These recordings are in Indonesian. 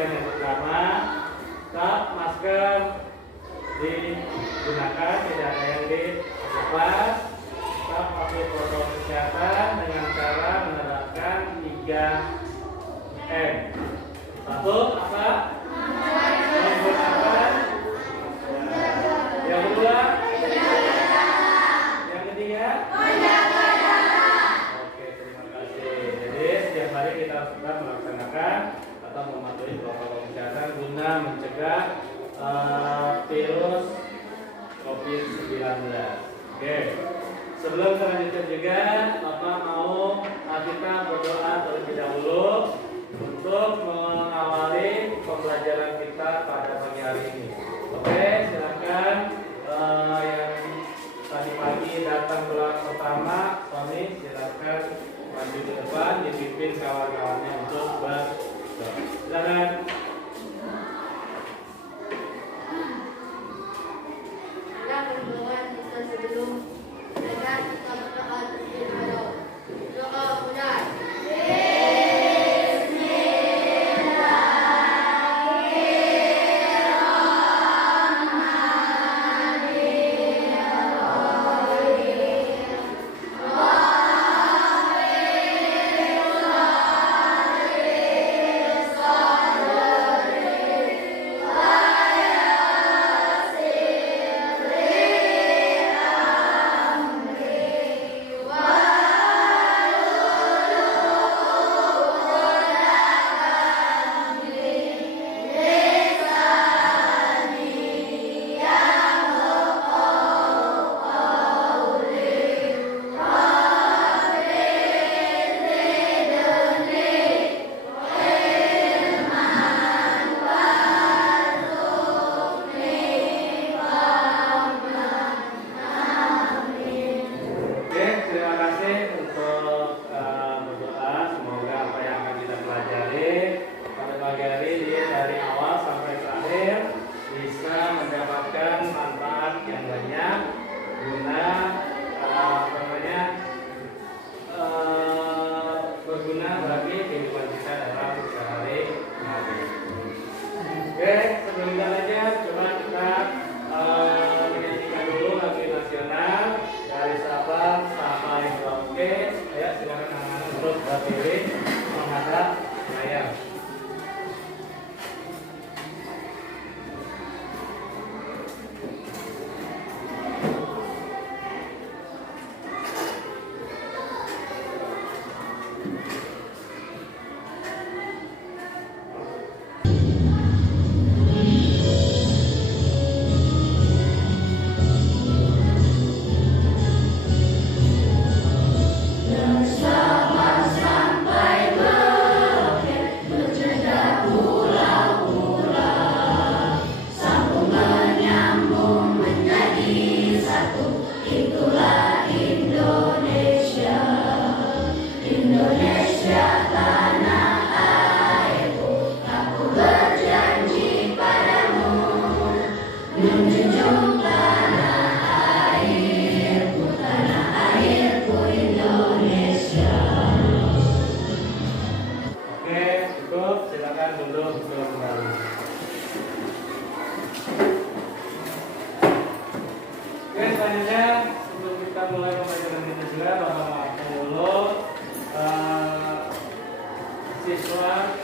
penelitian yang pertama, tetap masker digunakan, tidak ada yang dilepas. Tetap pakai protokol kesehatan dengan cara menerapkan 3M. Satu, apa? Menggunakan. Yang kedua, yang ketiga, oke, terima kasih. Jadi setiap hari kita harus tetap melaksanakan atau mematuhi protokol kesehatan guna mencegah virus COVID-19. Oke. Sebelum selanjutnya juga, Bapak mau kita berdoa terlebih dahulu untuk mengawali pembelajaran kita pada pagi hari ini. Oke, silakan yang tadi pagi datang kelas pertama, Sony, silakan maju ke depan, dipimpin kawan-kawannya untuk berdoa. Silakan.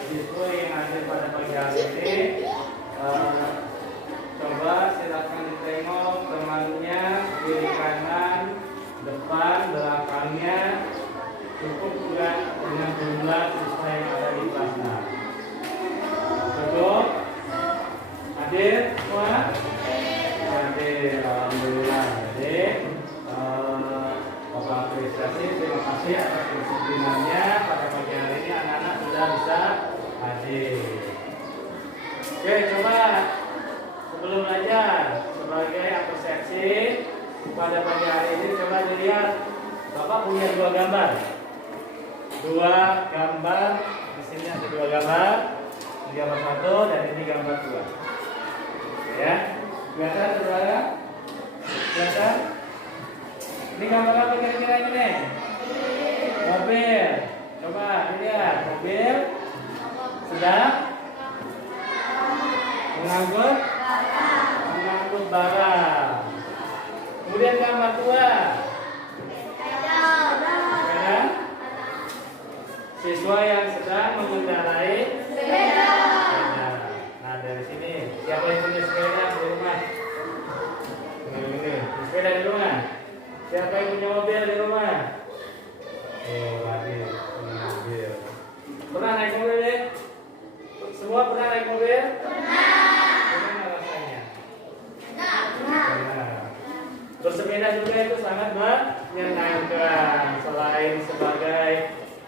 Siswa yang hadir pada pagi hari ini, coba silakan ditengok temannya kiri kanan, depan, belakangnya, cukup enggak dengan jumlah siswa yang ada di kelasnya? Cukup? Hadir semua? Hadir, alhamdulillah. Jadi Bapak apresiasi, terima kasih atas kedisiplinannya pada pagi hari ini, anak-anak sudah bisa hadir. Oke, coba sebelum belajar sebagai apresiasi pada pagi hari ini, coba dilihat Bapak punya dua gambar. Di sini ada dua gambar. Ini gambar satu dan ini gambar dua. Ya, kelihatan saudara? Kelihatan? Ini gambar apa kira-kira ini? Mobil. Coba dilihat, mobil sedang Mengangkut? Mengangkut barang. Kemudian gambar 2. Sepeda. Siswa yang sedang mengendarai sepeda. Nah, dari sini siapa yang punya sepeda di rumah? Ini. Sepeda di rumah. Siapa yang punya mobil di rumah? Oh, Adil punya mobil. Pernah naik mobil ya? Semua pernah naik mobil? Gimana rasanya? Pernah. Bersepeda juga itu sangat menyenangkan. Selain sebagai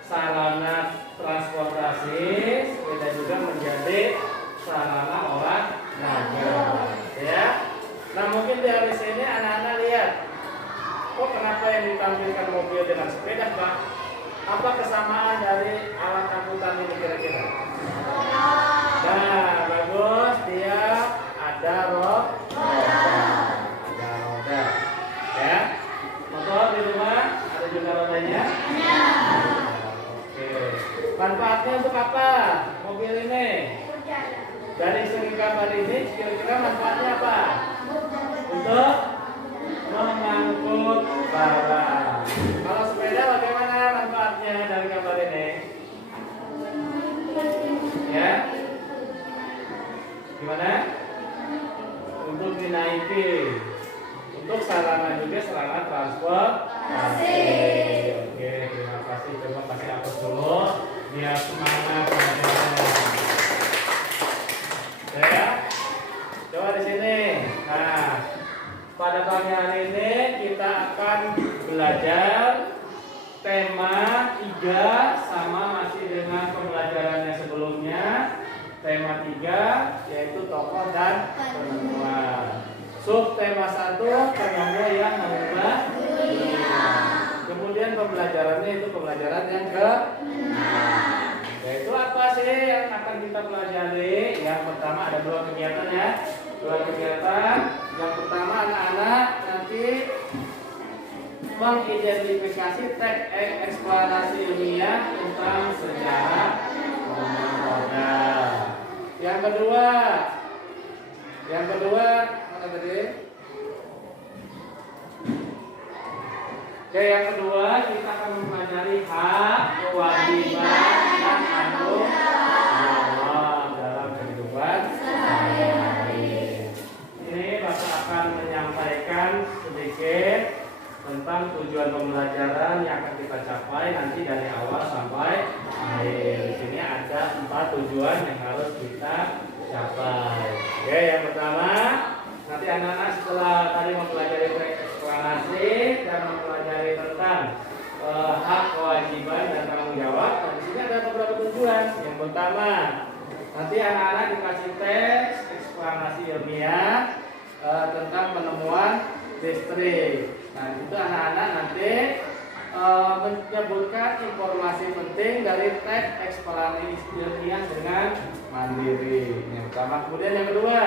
sarana transportasi, sepeda juga menjadi sarana olahraga. Ya. Nah, mungkin dari sini anak-anak lihat, kok kenapa yang ditampilkan mobil dengan sepeda, Pak? Apa kesamaan dari alat angkutan ini kira-kira? Nah, bagus, dia ada roda. Ya. Motor di rumah ada juga rodanya? Oke. Manfaatnya untuk apa mobil ini? Dari segi gambar ini kira-kira manfaatnya apa? Untuk mengangkut barang. Kalau sepeda bagaimana manfaatnya dari gambar ini? Ya? Gimana? Untuk dinaiki. Untuk sarana juga sarana transportasi. Oke, terima kasih. Coba kasih aplaus dulu. Biar semangat belajarnya. Ya. Coba di sini. Nah, pada pagi hari ini kita akan belajar tema 3 sama masih dengan pembelajarannya sebelumnya. Tema 3 yaitu tokoh dan penemuan. Subtema 1 penemu yang mengubah dunia. Kemudian pembelajarannya itu pembelajaran yang ke-6. Yaitu apa sih yang akan kita pelajari? Yang pertama ada 2 kegiatan ya. 2 kegiatan. Yang pertama anak-anak nanti mengidentifikasi teks eksplorasi ilmiah tentang sejarah roda. Yang kedua mana tadi? Oke, yang kedua kita akan mempelajari hak, kewajiban, dan tanggung jawab dalam kehidupan sehari-hari. Ini Bapak akan menyampaikan sedikit tentang tujuan pembelajaran yang akan kita capai nanti dari awal sampai akhir. Di sini ada 4 tujuan yang harus kita capai. Oke, yang pertama nanti anak-anak setelah tadi mempelajari eksplanasi dan mempelajari tentang hak, kewajiban, dan tanggung jawab. Nah, di sini ada beberapa tujuan. Yang pertama, nanti anak-anak dikasih teks eksplanasi ilmiah tentang penemuan listrik. Nah, itu anak-anak nanti menyebutkan informasi penting dari teks eksplanasi ilmiah dengan mandiri. Yang pertama. Kemudian yang kedua,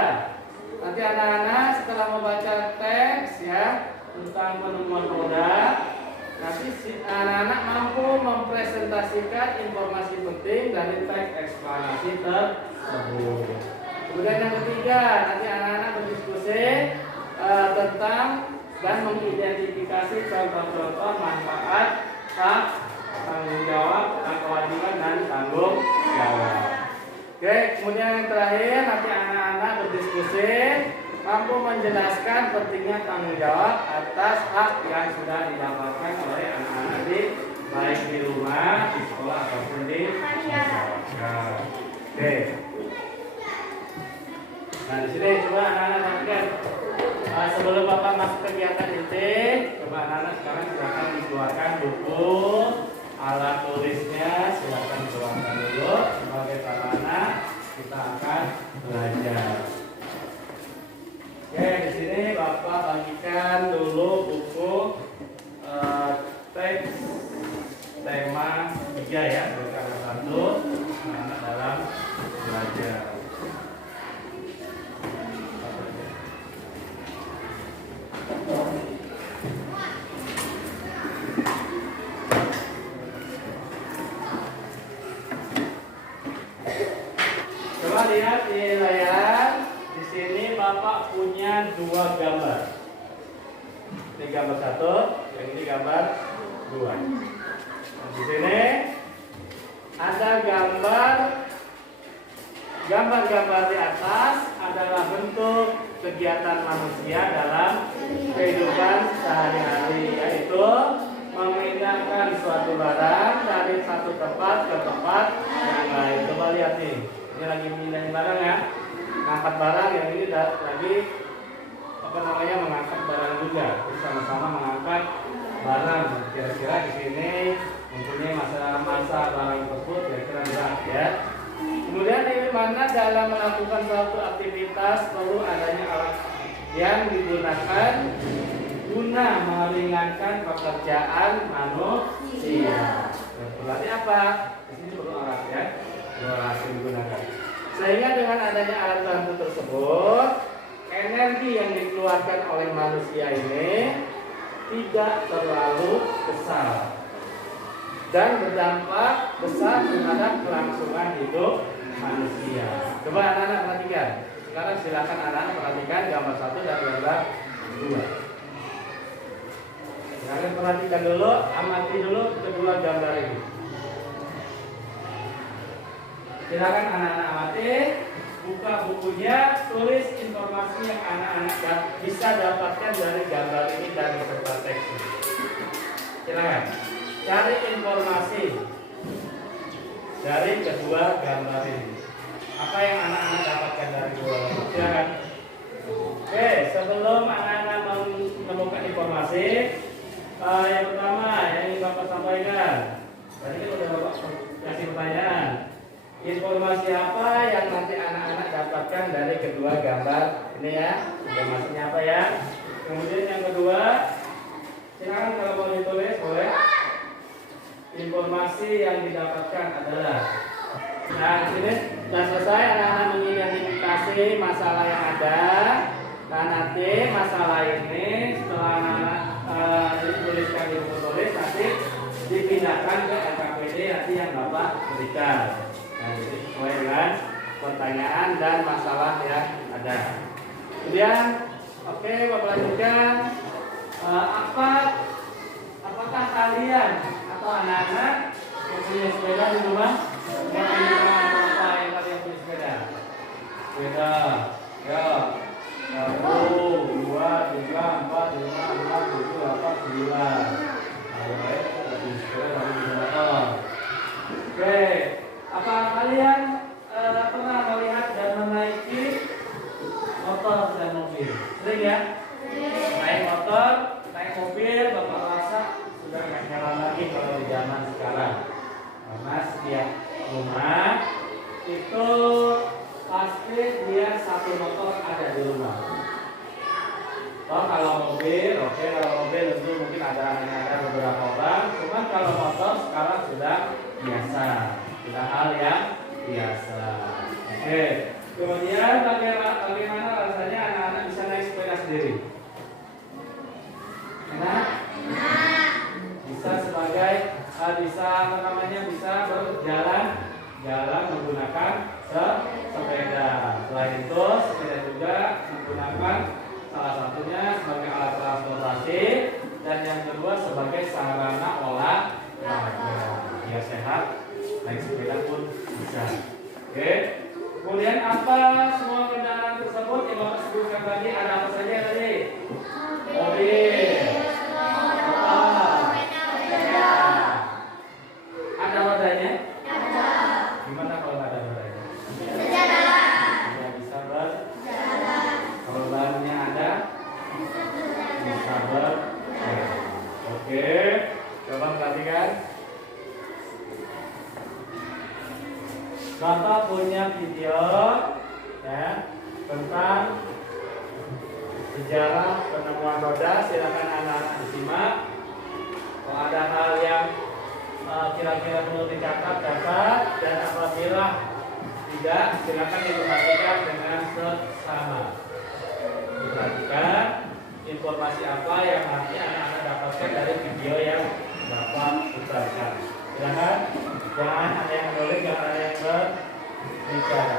nanti anak-anak setelah membaca teks ya tentang penemuan roda, nanti anak-anak mampu mempresentasikan informasi penting dari teks eksplanasi tersebut. Kemudian yang ketiga, nanti anak-anak berdiskusi tentang dan mengidentifikasi contoh-contoh manfaat, hak, tanggung jawab, hak, kewajiban, dan tanggung jawab. Oke, kemudian yang terakhir nanti anak-anak berdiskusi mampu menjelaskan pentingnya tanggung jawab atas hak yang sudah didapatkan oleh anak-anak di baik di rumah, di sekolah ataupun di masyarakat. Oke. Nah, di sini coba anak-anak perhatikan. Sebelum Bapak masuk kegiatan inti, coba anak-anak sekarang silakan dikeluarkan buku, alat tulisnya, silakan dikeluarkan dulu sebagai sarana kita akan belajar. Oke, di sini Bapak bagikan dulu buku teks tema 3 ya, bukan 1, anak-anak dalam belajar. Coba lihat di layar. Di sini Bapak punya dua gambar. Ini gambar satu, yang ini gambar dua. Nah, di sini ada gambar di atas adalah bentuk kegiatan manusia dalam kehidupan sehari-hari, yaitu memindahkan suatu barang dari satu tempat ke tempat yang lain. Coba lihat nih, ini lagi pindahin barang ya, ngangkat barang, yang ini lagi mengangkat barang juga. Jadi sama-sama mengangkat barang. Kira-kira di sini mempunyai masa barang tersebut kira-kira berat ya. Kemudian di mana dalam melakukan suatu aktivitas perlu adanya alat yang digunakan guna meringankan pekerjaan manusia. Berarti apa? Di sini perlu alat ya, perlu alat yang digunakan. Sehingga dengan adanya alat bantu tersebut, energi yang dikeluarkan oleh manusia ini tidak terlalu besar dan berdampak besar terhadap kelangsungan hidup manusia. Coba anak-anak perhatikan. Sekarang silakan anak-anak perhatikan gambar 1 dan gambar 2. Silakan perhatikan dulu, amati dulu kedua gambar ini. Silakan anak-anak amati, buka bukunya, tulis informasi yang anak-anak bisa dapatkan dari gambar ini dan beserta teks. Silakan cari informasi dari kedua gambar ini. Apa yang anak-anak dapatkan dari kedua gambar? Silakan. Oke, sebelum anak-anak menemukan informasi, yang pertama yang ingin Bapak sampaikan. Tadi kan udah Bapak kasih pertanyaan. Informasi apa yang nanti anak-anak dapatkan dari kedua gambar ini ya? Informasinya apa ya? Kemudian yang kedua, silakan kalau mau ditulis boleh. Informasi yang didapatkan adalah, nah sini sudah selesai, anak-anak mengidentifikasi masalah yang ada. Nah nanti masalah ini setelah anak-anak dituliskan di buku tulis, nanti dipindahkan ke LKPD nanti yang Bapak berikan. Nah, jadi sesuai dengan pertanyaan dan masalah yang ada. Kemudian, oke, Bapak lanjutkan. Apakah kalian atau anak-anak yang punya sepeda di rumah? Apa yang kalian punya sepeda? Sepeda, ya. 1, 2, 3, 4, 5, 6, 7, 8, 9. Ayo, lebih sepeda dari motor. Oke. Apa kalian pernah melihat dan menaiki motor dan mobil? Sering ya? Naik motor, naik mobil, Bapak rasa sudah nggak heran lagi kalau di zaman sekarang. Karena setiap rumah itu pasti dia satu motor ada di rumah. Oh, kalau mobil, oke, kalau mobil tentu mungkin ada beberapa orang. Cuman kalau motor sekarang sudah biasa. Sudah hal yang biasa. Oke. Kemudian bagaimana rasanya anak-anak bisa naik sepeda sendiri? Enak? Bisa sebagai bisa berjalan menggunakan sepeda. Selain itu, sepeda juga menggunakan salah satunya sebagai alat transportasi dan yang kedua sebagai sarana olahraga. Biar sehat. Naik sepeda pun bisa. Oke. Kemudian apa semua kendaraan tersebut yang Bapak sebutkan tadi? Ada apa saja tadi? Mobil, ada rodanya? Ada. Gimana kalau nggak ada rodanya? Tidak bisa berjalan. Kalau bannya ada? Bisa berjalan. Oke. Coba perhatikan. Bapak punya video ya tentang sejarah penemuan roda. Silakan anak-anak disimak. Kalau ada hal yang kira-kira perlu dicatat, dan apabila tidak, silakan diperhatikan dengan seksama. Perhatikan informasi apa yang nanti anak-anak dapatkan dari video yang Bapak putarkan. Silakan. Jangan ada yang menulis, jangan ada yang berbicara.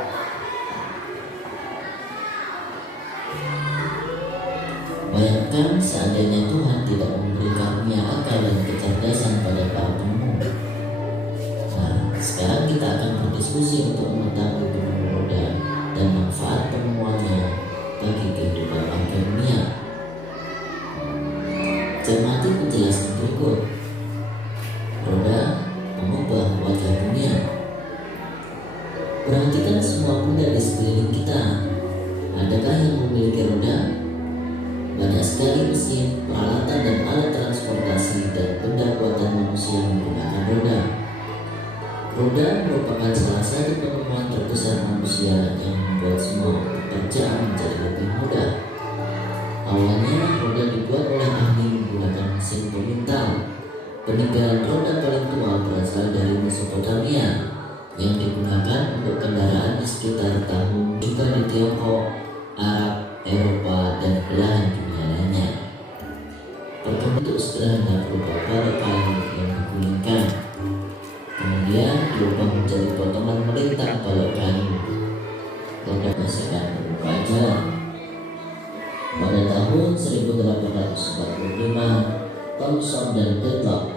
Bahkan seandainya Tuhan tidak memberi karunia akal dan kecerdasan pada para penemu. Nah, sekarang kita akan berdiskusi untuk mengetahui penemu roda dan manfaat penemuannya bagi kehidupan bangsa dunia. Cermati penjelasan berikut. Roda mengubah wajah dunia. Perhatikan semua benda di sekeliling kita. Adakah yang memiliki roda? Banyak sekali mesin, peralatan dan alat transportasi dan benda buatan manusia menggunakan roda. Roda merupakan salah satu penemuan terbesar manusia yang membuat semua pekerjaan menjadi lebih mudah. Awalnya roda dibuat oleh ahli menggunakan mesin pemintal. Peninggalan roda paling tua berasal dari Mesopotamia yang digunakan untuk kendaraan di sekitar tahun juga di Tiongkok, Arab, Eropa, dan belahan dunia lainnya. Berbentuk sederhana berupa bara kayu yang digulingkan, kemudian diubah menjadi potongan melintang balok kayu. Roda biasakan berupa jalan. Pada tahun 1845, Thomson dan Deltoc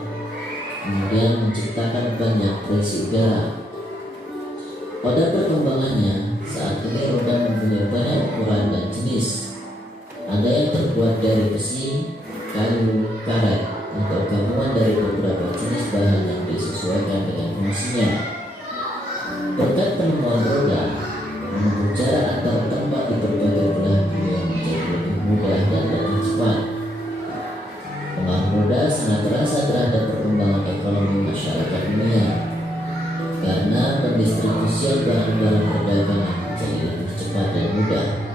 kemudian menciptakan banyak friksi udara. Pada perkembangannya, saat ini roda mempunyai banyak ukuran dan jenis. Ada yang terbuat dari besi, kayu, karet, atau gabungan dari beberapa jenis bahan yang disesuaikan dengan fungsinya. Berkat penemuan roda, menempuh jarak antar tempat di berbagai belahan dunia menjadi lebih mudah dan lebih cepat. Pengaruh roda sangat terasa terhadap perkembangan ekonomi masyarakat dunia, karena pendistribusian bahan-bahan perdagangan menjadi lebih cepat dan mudah.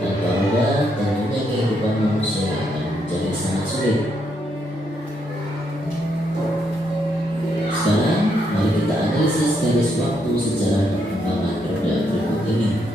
Tanpa roda, tentunya kehidupan manusia akan menjadi sangat sulit. Sekarang, mari kita analisis garis waktu sejarah perkembangan roda berikut ini.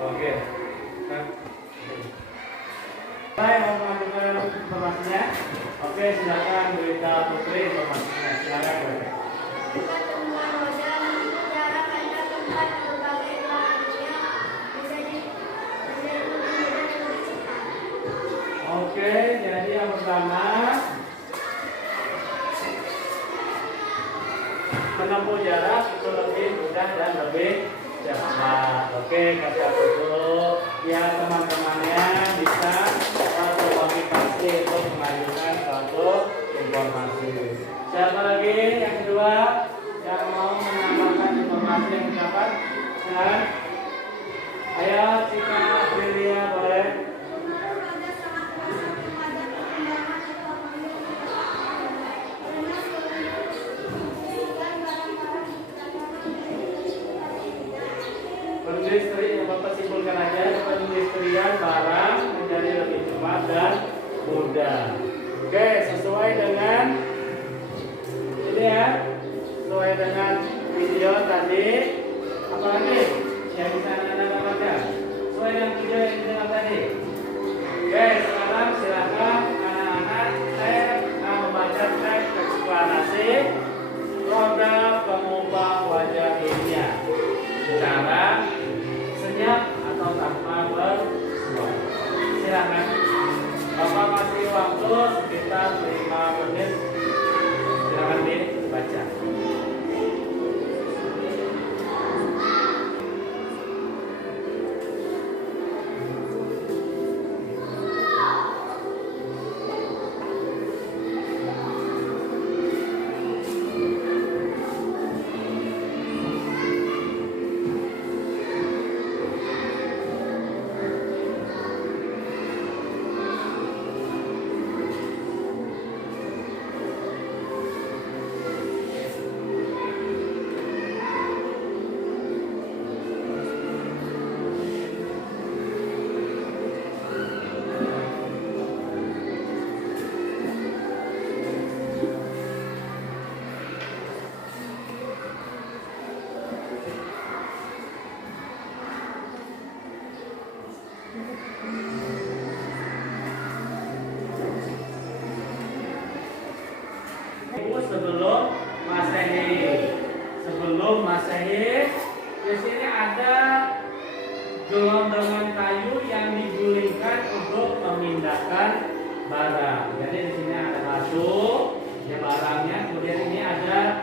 Oke. Saya mau mengajukan informasinya. Oke, silakan Berita Putri informasinya. Silakan Berita. Pertemuan roda sejarah pada tempat berbagai belahan dunia bisa lebih cepat. Oke, jadi yang pertama menempuh jarak itu lebih mudah dan lebih cepat. Oke, kata tutup ya teman-temannya bisa berkomunikasi untuk mengajukan suatu informasi. Siapa lagi yang kedua yang mau menambahkan informasi yang dapat? Dan ayo Cika Aprilia boleh. Pendistrian, Bapak simpulkan aja, pendistrian barang menjadi lebih cepat dan mudah. Oke, sesuai dengan ini ya, sesuai dengan video tadi. Apalagi yang bisa anda baca? Sesuai dengan video yang kita tadi. Oke, sekarang silakan anak-anak membaca teks eksplanasi roda pengubah wajah dunia secara senyap atau tanpa bersuara. Silakan. Bapak kasih waktu sekitar 5 menit. Silakan dibaca. menggunakan barang. Jadi di sini ada batu, ya barangnya. Kemudian ini ada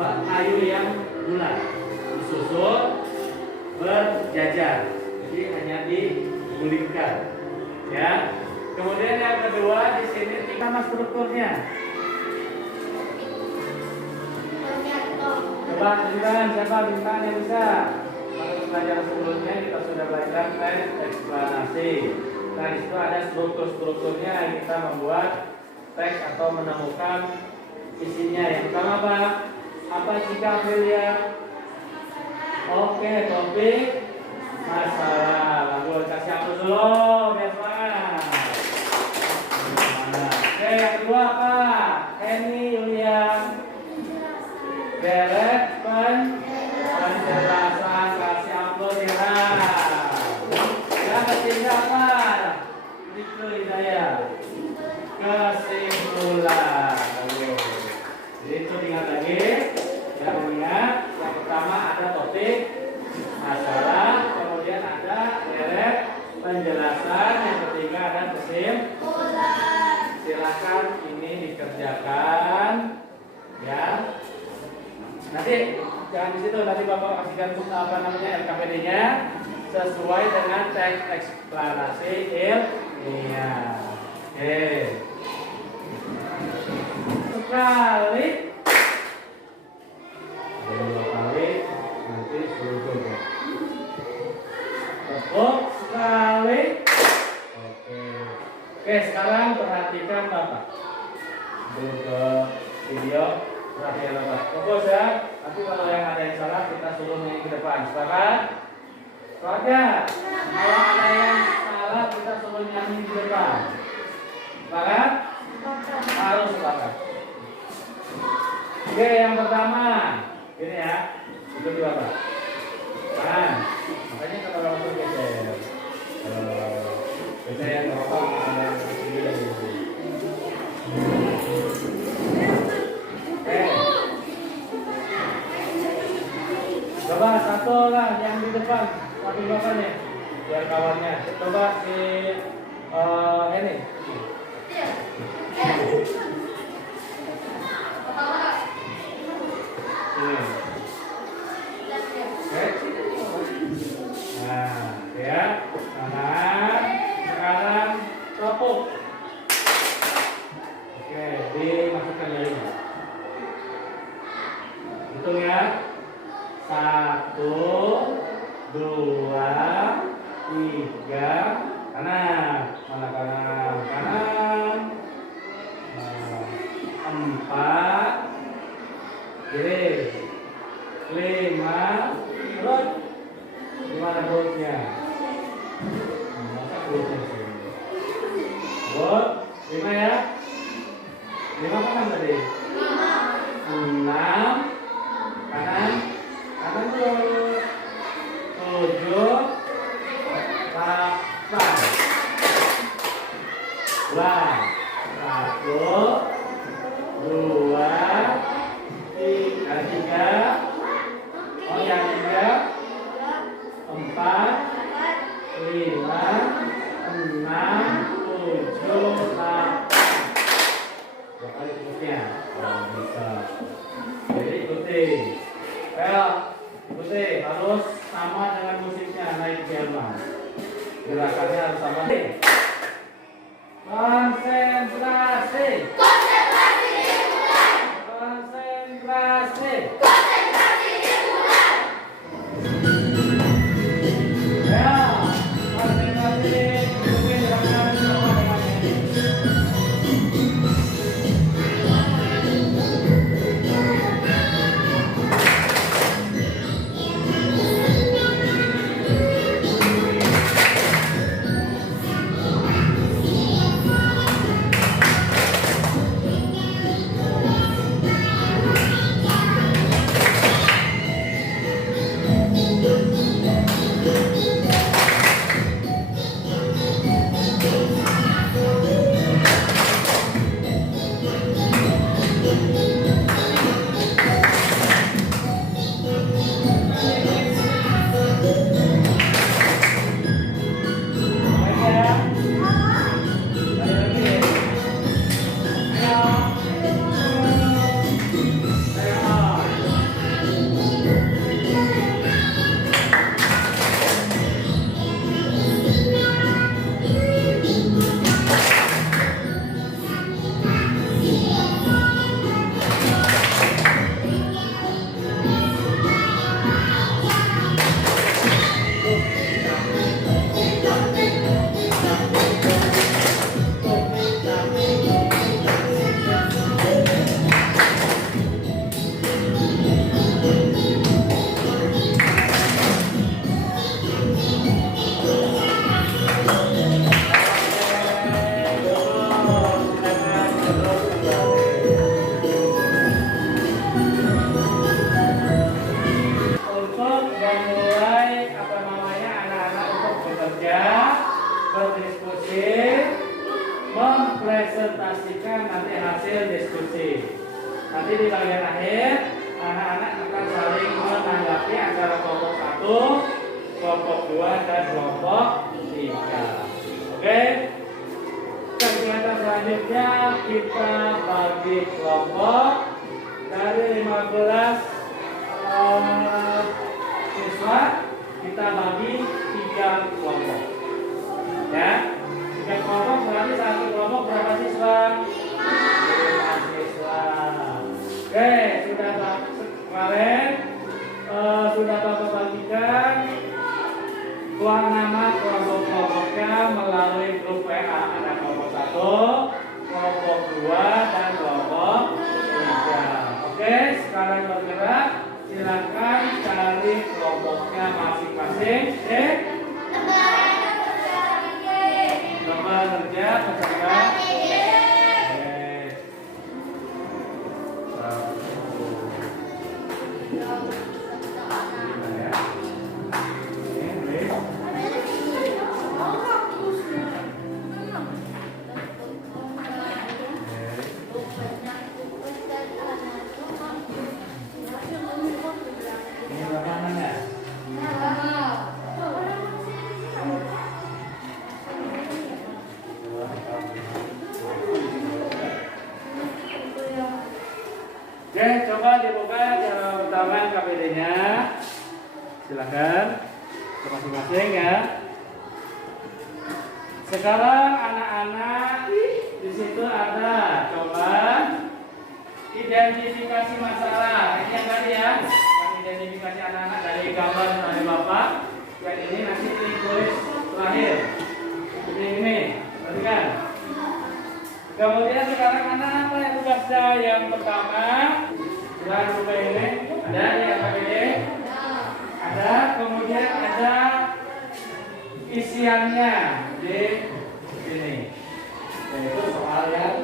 kayu yang bulat, disusun berjajar. Jadi hanya digulingkan, ya. Kemudian yang kedua di sini nama strukturnya. Coba tunjukkan siapa bintang yang bisa. Pada pelajaran sebelumnya kita sudah belajar teks eksplanasi. Nah di situ ada strukturnya yang kita membuat teks atau menemukan isinya. Yang pertama apa jika Amelia? Oke, topik masalah. Lalu kasih aplaus dulu, biar semangat. Oke, yang kedua apa? Henny, Yulia. Beret penjelasan, kasih aplaus ya. Yang ketiga apa? Itu Hidayah. Kesimpulan. Jadi itu ingat lagi. Yang ingat, yang pertama ada topik masalah, kemudian ada beret penjelasan, yang ketiga ada kesimpulan. Silakan ini dikerjakan, ya. Nanti jangan di situ, nanti Bapak kasihkan apa namanya LKPD-nya sesuai dengan teks eksplanasi ilmiah. Oke. Sekali, dua kali, nanti suruh ya. Tepuk sekali. Oke, sekarang perhatikan Bapak. Dulu ke video. Perhatikan Bapak. Fokus ya. Nanti kalau yang ada yang salah kita suruh nyanyi ke depan. Sepakat? Sepakat? Kalau ada yang salah kita suruh nyanyi di depan. Sepakat? Harus sepakat. Oke, yang pertama. Ini ya. Ikuti Bapak. Nah, makanya kalau langsung geser. Geser yang Bapak ada yang sini dan di sini. Coba satu lah yang di depan, tapi bapaknya, biar kawannya. Coba si ini. Nah, ya, kanan, sekarang topuk. Oke, dimasukkan jarinya. Hitung ya. 1, 2, 3, kanan. Mana kanan? Kanan. 4, kiri. 5, perut. Gimana perutnya? Masa perutnya sih? Perut. 5 ya? 5 kanan tadi? 6, kanan. Kanan dulu. 7, 8. 1, 2, 3. Oh yang 3, 4, 5, 6, 7, 8. 2 kali cukupnya. Oh, bisa. Jadi ikuti. Ayo, ikuti. Harus sama dengan musiknya, naik Jerman. Gerakannya harus sama. Konsentrasi. Konsentrasi dimulai. Konsentrasi. Konsentrasi dimulai. Ya, konsentrasi. Mungkin gerakan sama dengan ini. hasil diskusi. Nanti di bagian akhir anak-anak akan saling menanggapi antara kelompok 1, kelompok 2 dan kelompok 3. Oke? Kegiatan selanjutnya kita bagi kelompok dari 15 siswa, kita bagi 3 kelompok. Ya, 3 kelompok berarti satu kelompok berapa siswa? 5 siswa. Oke, sudah kemarin sudah Bapak bagikan tuang nama kelompok-kelompoknya melalui grup WA. Ada kelompok 1, kelompok 2 dan kelompok 3. Oke, sekarang bergerak. Silakan cari kelompoknya masing-masing. Nomor kerja peserta. Oke, coba dibuka cara utama KPD-nya. Silakan ke masing-masing ya. Sekarang anak-anak di situ ada coba identifikasi masalah. Ini yang tadi ya, yang identifikasi anak-anak dari gambar dari Bapak. Yang ini nanti ditulis terakhir. Ini, perhatikan. Kemudian sekarang anak apa yang tugasnya? Yang pertama, silakan buka ini. Ada yang KPD? Ada. Kemudian ada isiannya di sini. Yaitu soal yang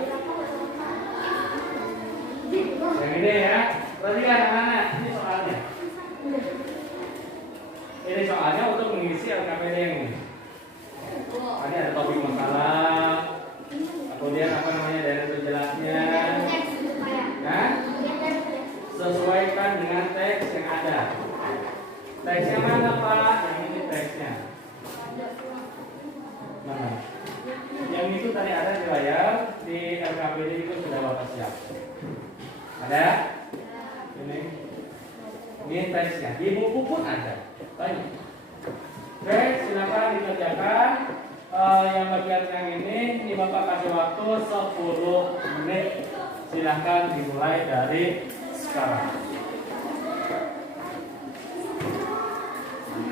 ini ya. Perhatikan anak-anak, ini soalnya. Ini soalnya untuk mengisi LKPD ini. Ini ada topik masalah. Kemudian apa namanya dari penjelasnya, nah, sesuaikan dengan teks yang ada. Teksnya mana Pak? Yang ini teksnya. Mana? Yang itu tadi ada di layar, di LKPD itu sudah Bapak siap. Ada? Ini teksnya. Di buku pun ada. Baik. Oke, silakan dikerjakan. Yang bagian yang ini Bapak kasih waktu 10 menit. Silahkan dimulai dari sekarang.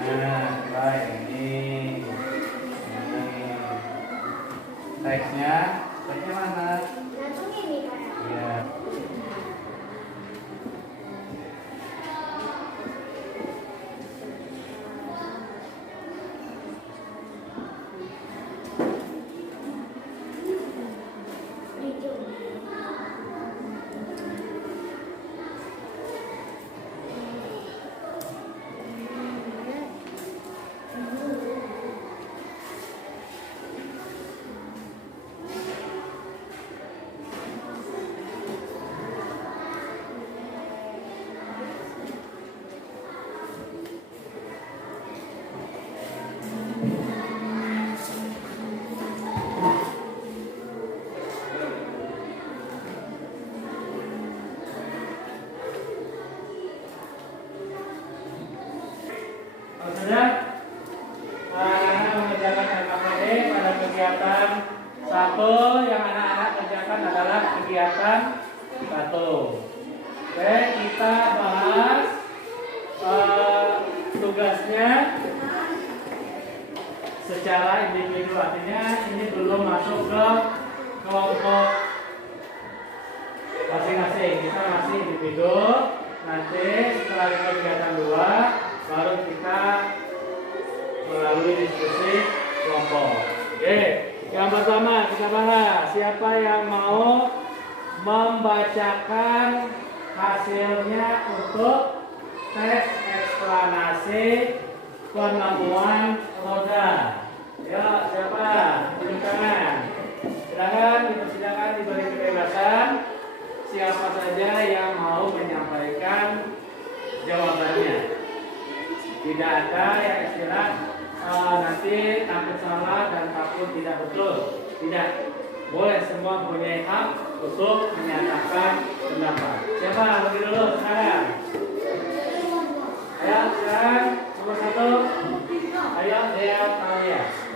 Nah, baik ini teksnya mana? Ya. Sudah, anak-anak mengerjakan LKPD pada kegiatan 1. Yang anak-anak kerjakan adalah kegiatan 1. Oke, kita bahas tugasnya secara individu. Artinya ini belum masuk ke kelompok masing-masing. Kita masih individu. Nanti setelah kegiatan 2 baru kita melalui diskusi kelompok. Oke, yang pertama kita bahas siapa yang mau membacakan hasilnya untuk tes eksplanasi penemuan roda. Ya, siapa? Tunjuk tangan. Silakan di persidangan diberi kebebasan siapa saja yang mau menyampaikan jawabannya. Tidak ada yang istilah nanti takut salah dan takut tidak betul. Tidak. Boleh, semua punya hak untuk menyatakan pendapat. Siapa lebih dulu sekarang? Ayo sekarang nomor 1. Ayo Dea Talia.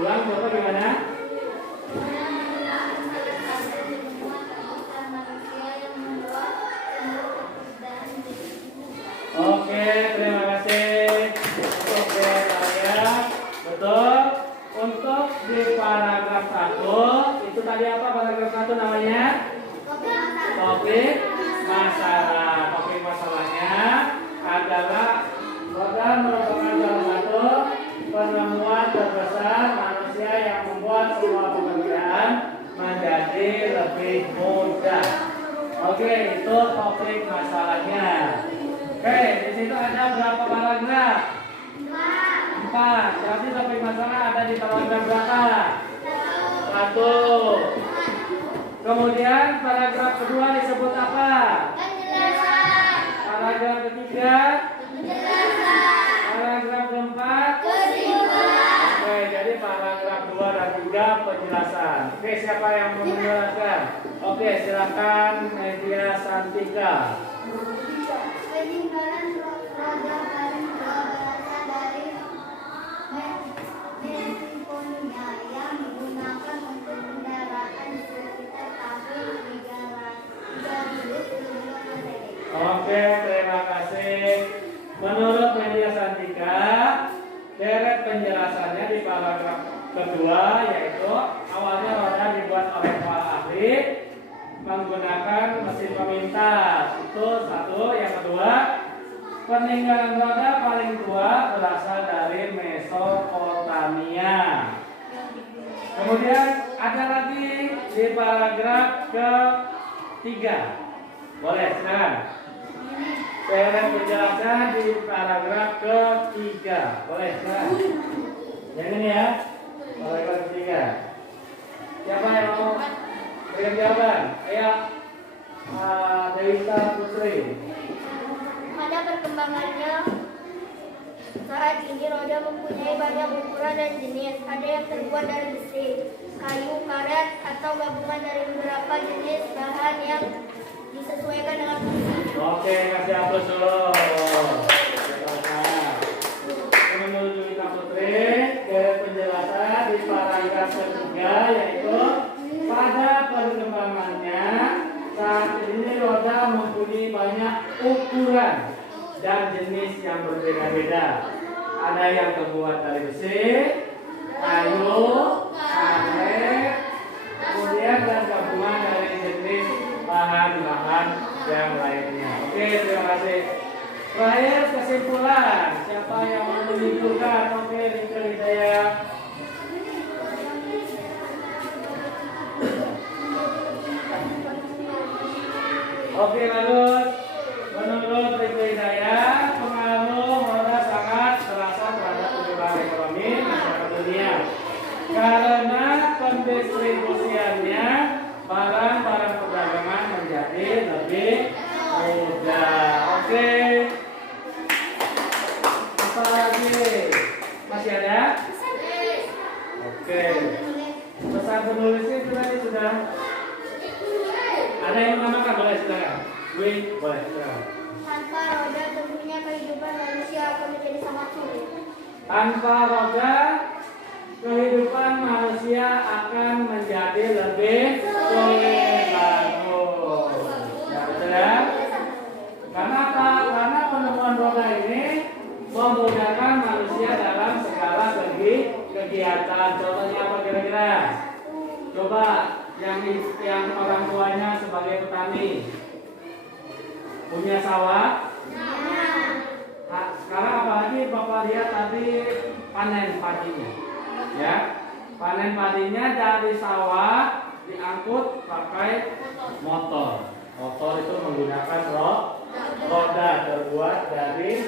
Ulang Bapak gimana? Oke, terima kasih untuk Dea Talia. Betul. Untuk di paragraf 1 itu tadi apa paragraf 1 namanya? Topik masalah. Topik masalahnya adalah roda merupakan salah satu penemuan terbesar manusia yang membuat semua pekerjaan menjadi lebih mudah. Oke, itu topik masalahnya. Oke, di situ ada berapa paragraf? 4. Berarti topik masalah ada di paragraf berapa? 1. Kemudian paragraf kedua disebut apa? Penjelasan. Paragraf ketiga? Penjelasan. Paragraf keempat? Kesimpulan. Oke, jadi paragraf 2 dan 3 penjelasan. Oke, siapa yang mau menjelaskan? Oke, silakan Media Santika. Peninggalan roda paling berasal dari Mesopotamia yang digunakan untuk kendaraan sekitar tahun 3000 sebelum Masehi. Oke, terima kasih. Menurut Media Santika, deret penjelasannya di paragraf kedua yaitu awalnya roda dibuat oleh para ahli menggunakan mesin pemintas. Itu satu. Yang kedua, peninggalan roda paling tua berasal dari Mesopotamia. Kemudian ada lagi di paragraf ketiga. Boleh, silakan. Deret penjelasan di paragraf ketiga. Boleh, silakan. Yang ini ya, paragraf ketiga. Siapa yang mau berikan jawaban? Ayo, Dewita Putri. Pada perkembangannya, saat ini roda mempunyai banyak ukuran dan jenis. Ada yang terbuat dari besi, kayu, karet, atau gabungan dari beberapa jenis bahan yang disesuaikan dengan fungsi. Oke, kasih aplaus dulu. Menurut Dewita Putri, dari penjelasan di paragraf ketiga yaitu pada perkembangannya saat ini roda mempunyai banyak ukuran dan jenis yang berbeda-beda. Ada yang terbuat dari besi, kayu, karet, kemudian dan gabungan dari jenis bahan-bahan yang lainnya. Oke, terima kasih. Terakhir kesimpulan, siapa yang mau menyimpulkan? Oke, Rinka Hidayah. Oke, bagus. Menurut Rinka Hidayah, pengaruh roda sangat terasa terhadap perkembangan ekonomi masyarakat dunia karena pendistribusiannya barang-barang perdagangan menjadi lebih mudah. Oke. Apa lagi? Masih ada? Oke. Pesan penulis itu tadi sudah. Ada yang menambahkan? Boleh, silakan. Dwi, boleh, silakan. Tanpa roda tentunya kehidupan manusia akan menjadi sangat sulit. Tanpa roda, kehidupan manusia akan menjadi lebih sulit. Bagus. Ya, betul ya? Karena apa? Karena penemuan roda ini memudahkan manusia dalam segala kegiatan. Contohnya apa kira-kira? Coba yang orang tuanya sebagai petani punya sawah. Nah, sekarang apalagi Bapak lihat tadi panen padinya, ya, panen padinya dari sawah diangkut pakai motor. Motor itu menggunakan roda terbuat dari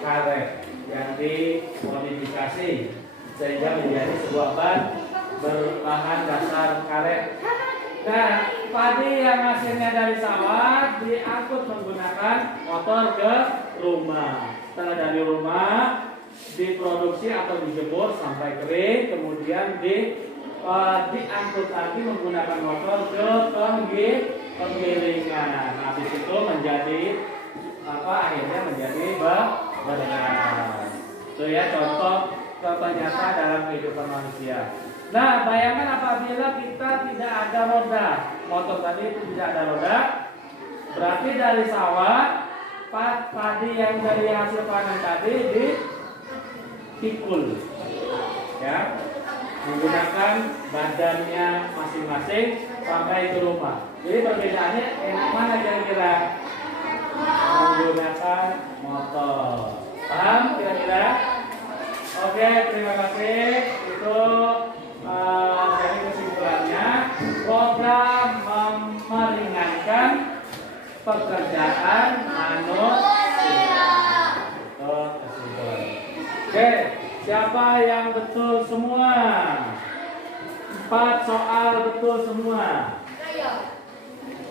karet yang dimodifikasi sehingga menjadi sebuah ban berbahan dasar karet. Nah, padi yang hasilnya dari sawah diangkut menggunakan motor ke rumah. Setelah dari rumah diproduksi atau dijemur sampai kering, kemudian diangkut lagi menggunakan motor ke penggilingan. Habis itu menjadi akhirnya menjadi beras. Itu ya contoh nyata dalam kehidupan manusia. Nah, bayangkan apabila kita tidak ada roda, motor tadi itu tidak ada roda, berarti dari sawah padi yang dari hasil panen tadi dipikul, ya, menggunakan badannya masing-masing sampai ke rumah. Jadi perbedaannya enak mana kira-kira? Menggunakan motor. Paham kira-kira? Oke, terima kasih. Itu dari kesimpulannya, program meringankan pekerjaan manusia. Kesimpulan. Oke, siapa yang betul semua? 4 soal betul semua.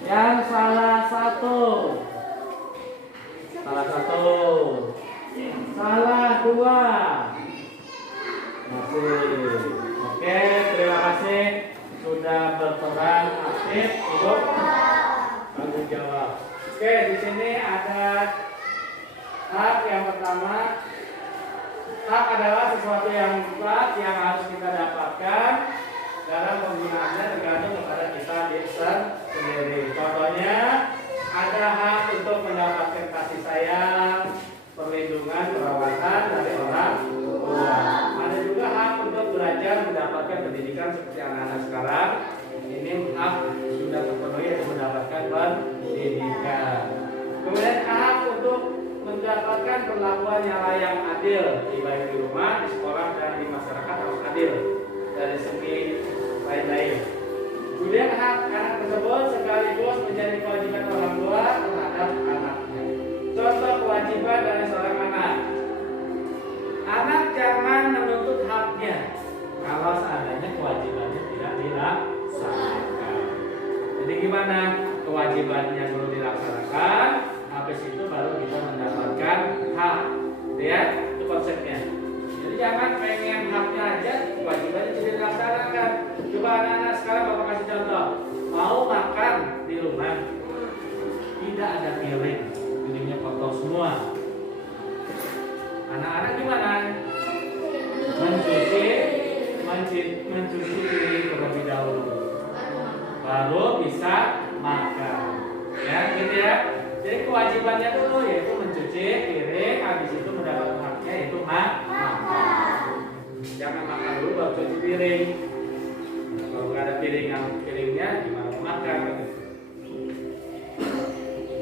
Yang salah satu. Salah 2. Masih. Oke, terima kasih sudah berperan aktif untuk tanggung jawab. Oke, di sini ada hak yang pertama. Hak adalah sesuatu yang mutlak yang harus kita dapatkan dalam penggunaannya tergantung kepada kita sendiri. Contohnya, ada hak untuk mendapatkan kasih sayang, perlindungan, perawatan dari orang tua. Ada juga hak untuk belajar mendapatkan pendidikan seperti anak-anak sekarang. Ini hak sudah terpenuhi untuk mendapatkan pendidikan. Kemudian hak untuk mendapatkan perlakuan yang adil, baik di rumah, di sekolah, dan di masyarakat harus adil dari segi lain-lain. Kemudian hak anak tersebut sekaligus menjadi kewajiban orang tua terhadap anaknya. Contoh kewajiban dari seorang anak. Anak jangan menuntut haknya kalau seandainya kewajibannya tidak dilaksanakan. Jadi gimana? Kewajibannya dulu dilaksanakan, habis itu baru kita mendapatkan hak. Ya, itu konsepnya. Jadi jangan pengen haknya aja, kewajibannya tidak dilaksanakan. Coba anak-anak sekarang Bapak kasih contoh. Mau makan di rumah, tidak ada piring, piringnya kotor semua. Anak-anak gimana? Mencuci piring terlebih dahulu, baru bisa makan. Ya, gitu ya. Jadi kewajibannya dulu yaitu mencuci piring, habis itu mendapat haknya yaitu makan. Jangan makan dulu baru cuci piring. Kalau nggak ada piringnya gimana mau makan?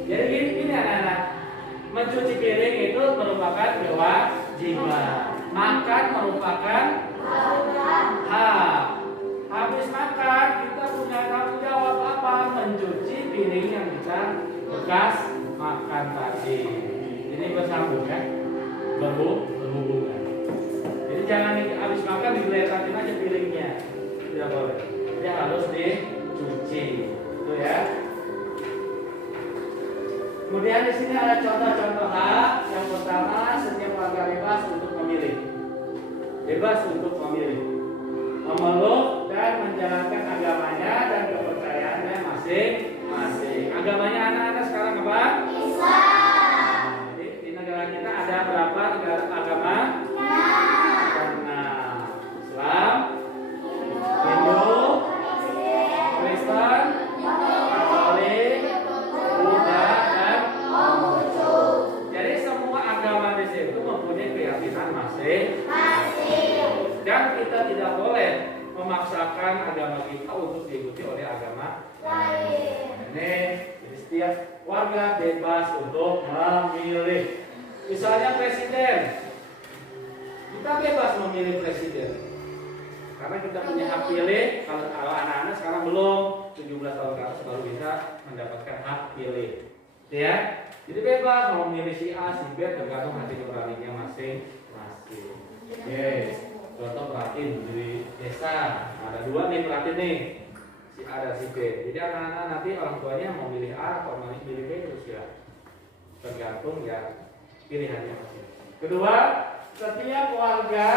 Jadi gini anak-anak, mencuci piring itu merupakan kewajiban. Makan merupakan hak. Habis makan kita punya tanggung jawab apa? Mencuci piring yang kita bekas makan tadi. Ini bersambung ya, berhubungan. Jadi jangan habis makan diletakin aja piringnya, tidak boleh. Dia harus dicuci, itu ya. Kemudian di sini ada contoh-contoh hak. Yang pertama, setiap warga bebas untuk memilih. Bebas untuk memilih, memeluk dan menjalankan agamanya dan kepercayaannya masing-masing. Agamanya anak-anak sekarang apa? Islam. Jadi di negara kita ada berapa negara agama? 6. Islam, Hindu, Kristen, Katolik, Buddha, dan Konghucu. Jadi semua agama di situ mempunyai keyakinan masing-masing. Dan kita tidak boleh memaksakan agama kita untuk diikuti oleh agama lain. Ini jadi setiap warga bebas untuk memilih. Misalnya presiden, kita bebas memilih presiden. Karena kita punya hak pilih, kalau anak-anak sekarang belum 17 tahun ke atas baru bisa mendapatkan hak pilih. Ya, jadi bebas mau milih si A, si B tergantung hati nuraninya masing-masing. Oke, contoh perhatiin di desa ada dua nih, perhatiin nih si A dan si B. Jadi anak-anak nanti orang tuanya mau milih A atau mau milih B terus ya tergantung ya pilihannya masing. Kedua, setiap warga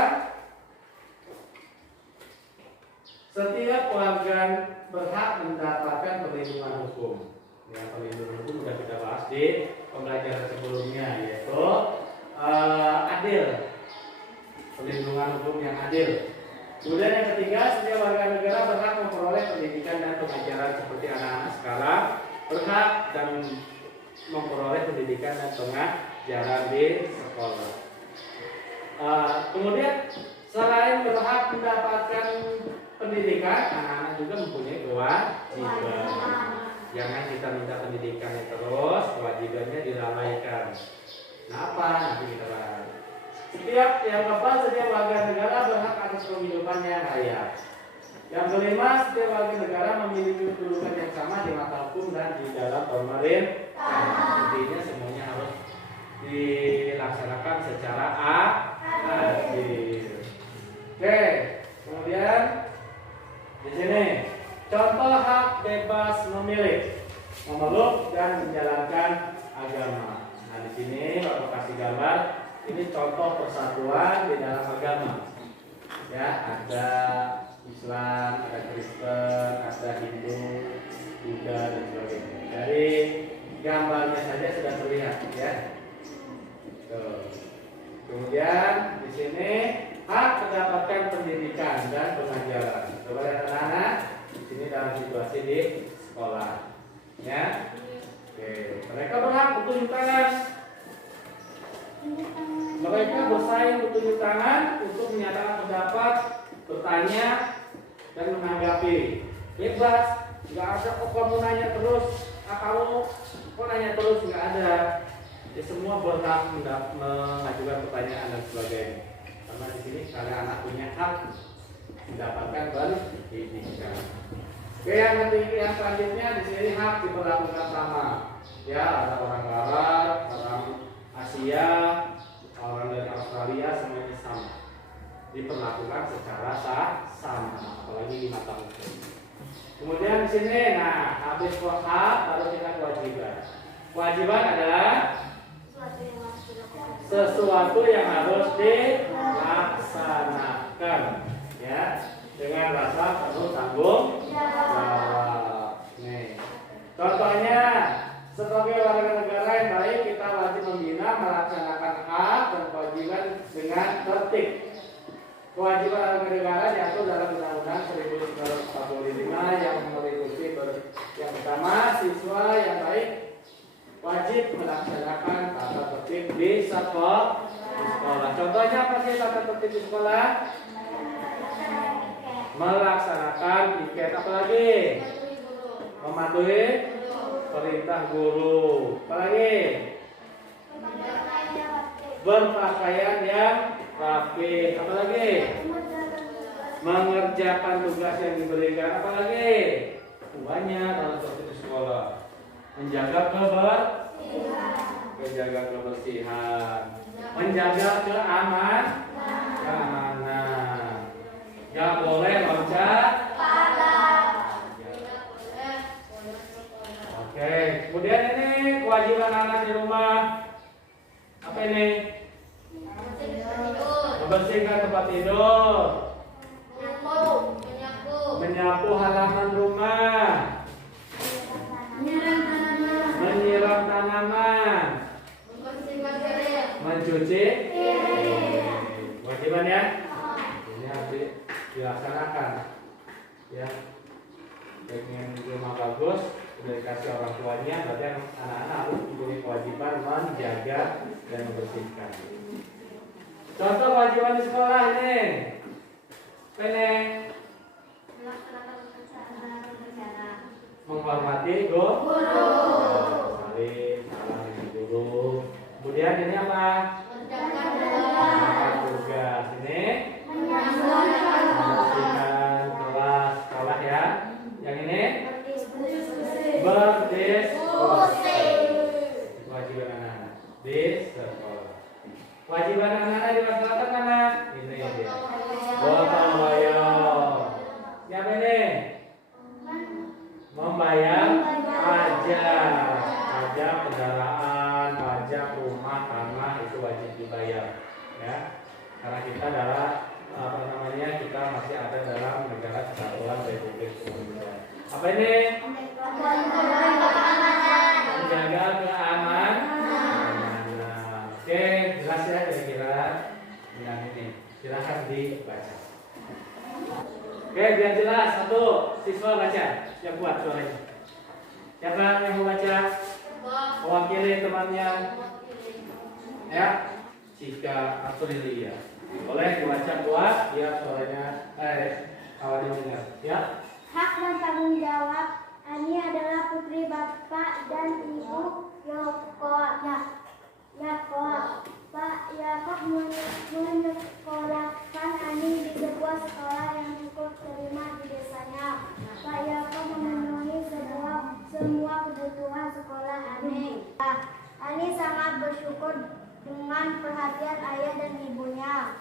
berhak mendapatkan perlindungan hukum. Ya, perlindungan hukum sudah kita bahas di pembelajaran sebelumnya, yaitu adil, perlindungan hukum yang adil. Kemudian yang ketiga, setiap warga negara berhak memperoleh pendidikan dan pengajaran seperti anak-anak sekarang berhak dan memperoleh pendidikan dan pengajaran di sekolah. Kemudian selain berhak mendapatkan pendidikan, anak-anak juga mempunyai kewajiban. Jangan kita minta pendidikannya terus, kewajibannya dilalaikan. Kenapa? Nanti kita bahas. Setiap warga negara berhak atas kehidupan yang layak. Yang kelima, setiap warga negara memiliki kedudukan yang sama di mata hukum dan di dalam pemerintahan. Intinya semuanya harus dilaksanakan secara adil. Oke, kemudian di sini contoh hak bebas memilih, memeluk dan menjalankan agama. Nah, di sini Bapak kasih gambar. Ini contoh persatuan di dalam agama. Ya, ada Islam, ada Kristen, ada Hindu, Buddha dan sebagainya. Dari gambarnya saja sudah terlihat, ya. Tuh. Kemudian di sini hak mendapatkan pendidikan dan pengajaran. Coba lihat anak-anak, di sini dalam situasi di sekolah, ya. Oke, mereka berhak bertunjuk tangan. Mereka bersaing bertunjuk tangan untuk menyatakan pendapat, bertanya dan menanggapi. Bebas, nggak ada kok kamu nanya terus, kamu kok nanya terus, nggak ada. Ya, semua berhak mengajukan pertanyaan dan sebagainya. Karena di sini kalian anak punya hak mendapatkan pendidikan. Oke, yang selanjutnya di sini hak diperlakukan sama. Ya, ada orang Barat, orang Asia, orang dari Australia, semuanya sama. Diperlakukan secara sama, apalagi di mata hukum. Kemudian di sini, nah, habis hak baru kita kewajiban. Kewajiban adalah sesuatu yang harus dilaksanakan, ya, dengan rasa penuh tanggung jawab. Nih, contohnya sebagai warga negara yang baik, kita wajib membina, melaksanakan hak dan kewajiban dengan tertib. Kewajiban warga negara diatur dalam Undang-Undang 1945 yang meliputi yang pertama, siswa yang baik wajib melaksanakan tata tertib di sekolah. Contohnya apa sih tata tertib di sekolah? Melaksanakan piket, apalagi mematuhi perintah guru, apalagi berpakaian yang rapi, apalagi mengerjakan tugas yang diberikan, apalagi banyak dalam tertib sekolah. Menjaga kebersihan, menjaga keamanan. Gak boleh loncat. Oke, kemudian ini kewajiban anak di rumah. Apa ini? Membersihkan tempat tidur, menyapu halaman rumah, menyiram tanaman, mencuci. Kewajiban ya? Ini harus dilaksanakan. Ya, pengen rumah bagus, udah dikasih orang tuanya, berarti anak-anak harus mempunyai kewajiban menjaga dan membersihkan. Contoh kewajiban di sekolah ini, menghormati guru, salam guru. Kemudian ini apa? Mengerjakan tugas. Ini membersihkan Apa ini? Menjaga keamanan. Oke, jelas ya kira-kira dengan ini. Silakan dibaca. Oke, biar jelas. Satu, siswa baca. Yang kuat suaranya. Siapa yang mau baca? Mewakili temannya. Ya, Cika Aprilia. Boleh dibaca kuat, biar suaranya awalnya dengar. Ya. Hak dan tanggung jawab Ani adalah putri Bapak dan Ibu Yakob. Pak Yakob menyekolahkan Ani di sebuah sekolah yang cukup terima di desanya. Pak Yakob memenuhi semua kebutuhan sekolah Ani. Ani sangat bersyukur dengan perhatian ayah dan ibunya.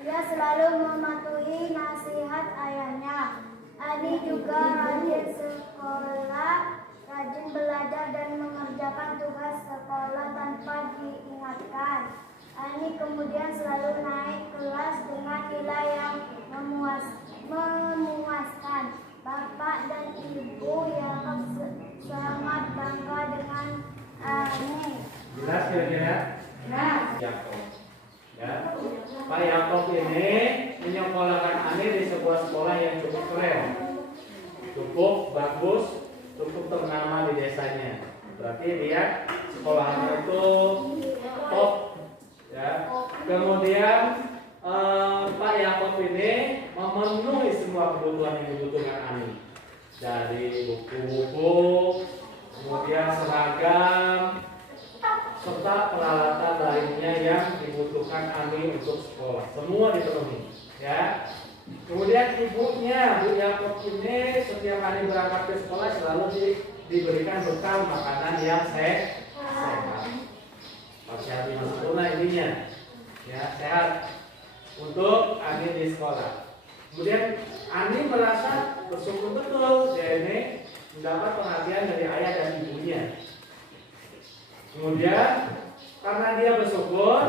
Dia selalu mematuhi nasihat ayahnya. Ani juga rajin sekolah, rajin belajar dan mengerjakan tugas sekolah tanpa diingatkan. Ani kemudian selalu naik kelas dengan nilai yang memuaskan. Bapak dan Ibu Yakob sangat bangga dengan Ani. Jelas kira-kira? Yakob. Ya. Pak Yakob ini menyekolahkan Ani di sebuah sekolah yang cukup keren, cukup bagus, cukup ternama di desanya. Berarti dia sekolahnya itu top. Ya. Kemudian Pak Yakob ini memenuhi semua kebutuhan yang dibutuhkan Ani, dari buku-buku, kemudian seragam, serta peralatan lainnya yang dibutuhkan Ani untuk sekolah. Semua dipenuhi, ya. Kemudian ibunya, Bu Yakob ini setiap Ani berangkat ke sekolah selalu diberikan bekal makanan yang sehat. Sehat sempurna intinya, ya, sehat untuk Ani di sekolah. Kemudian Ani merasa bersyukur betul dia ini mendapat perhatian dari ayah dan ibunya. Kemudian karena dia bersyukur,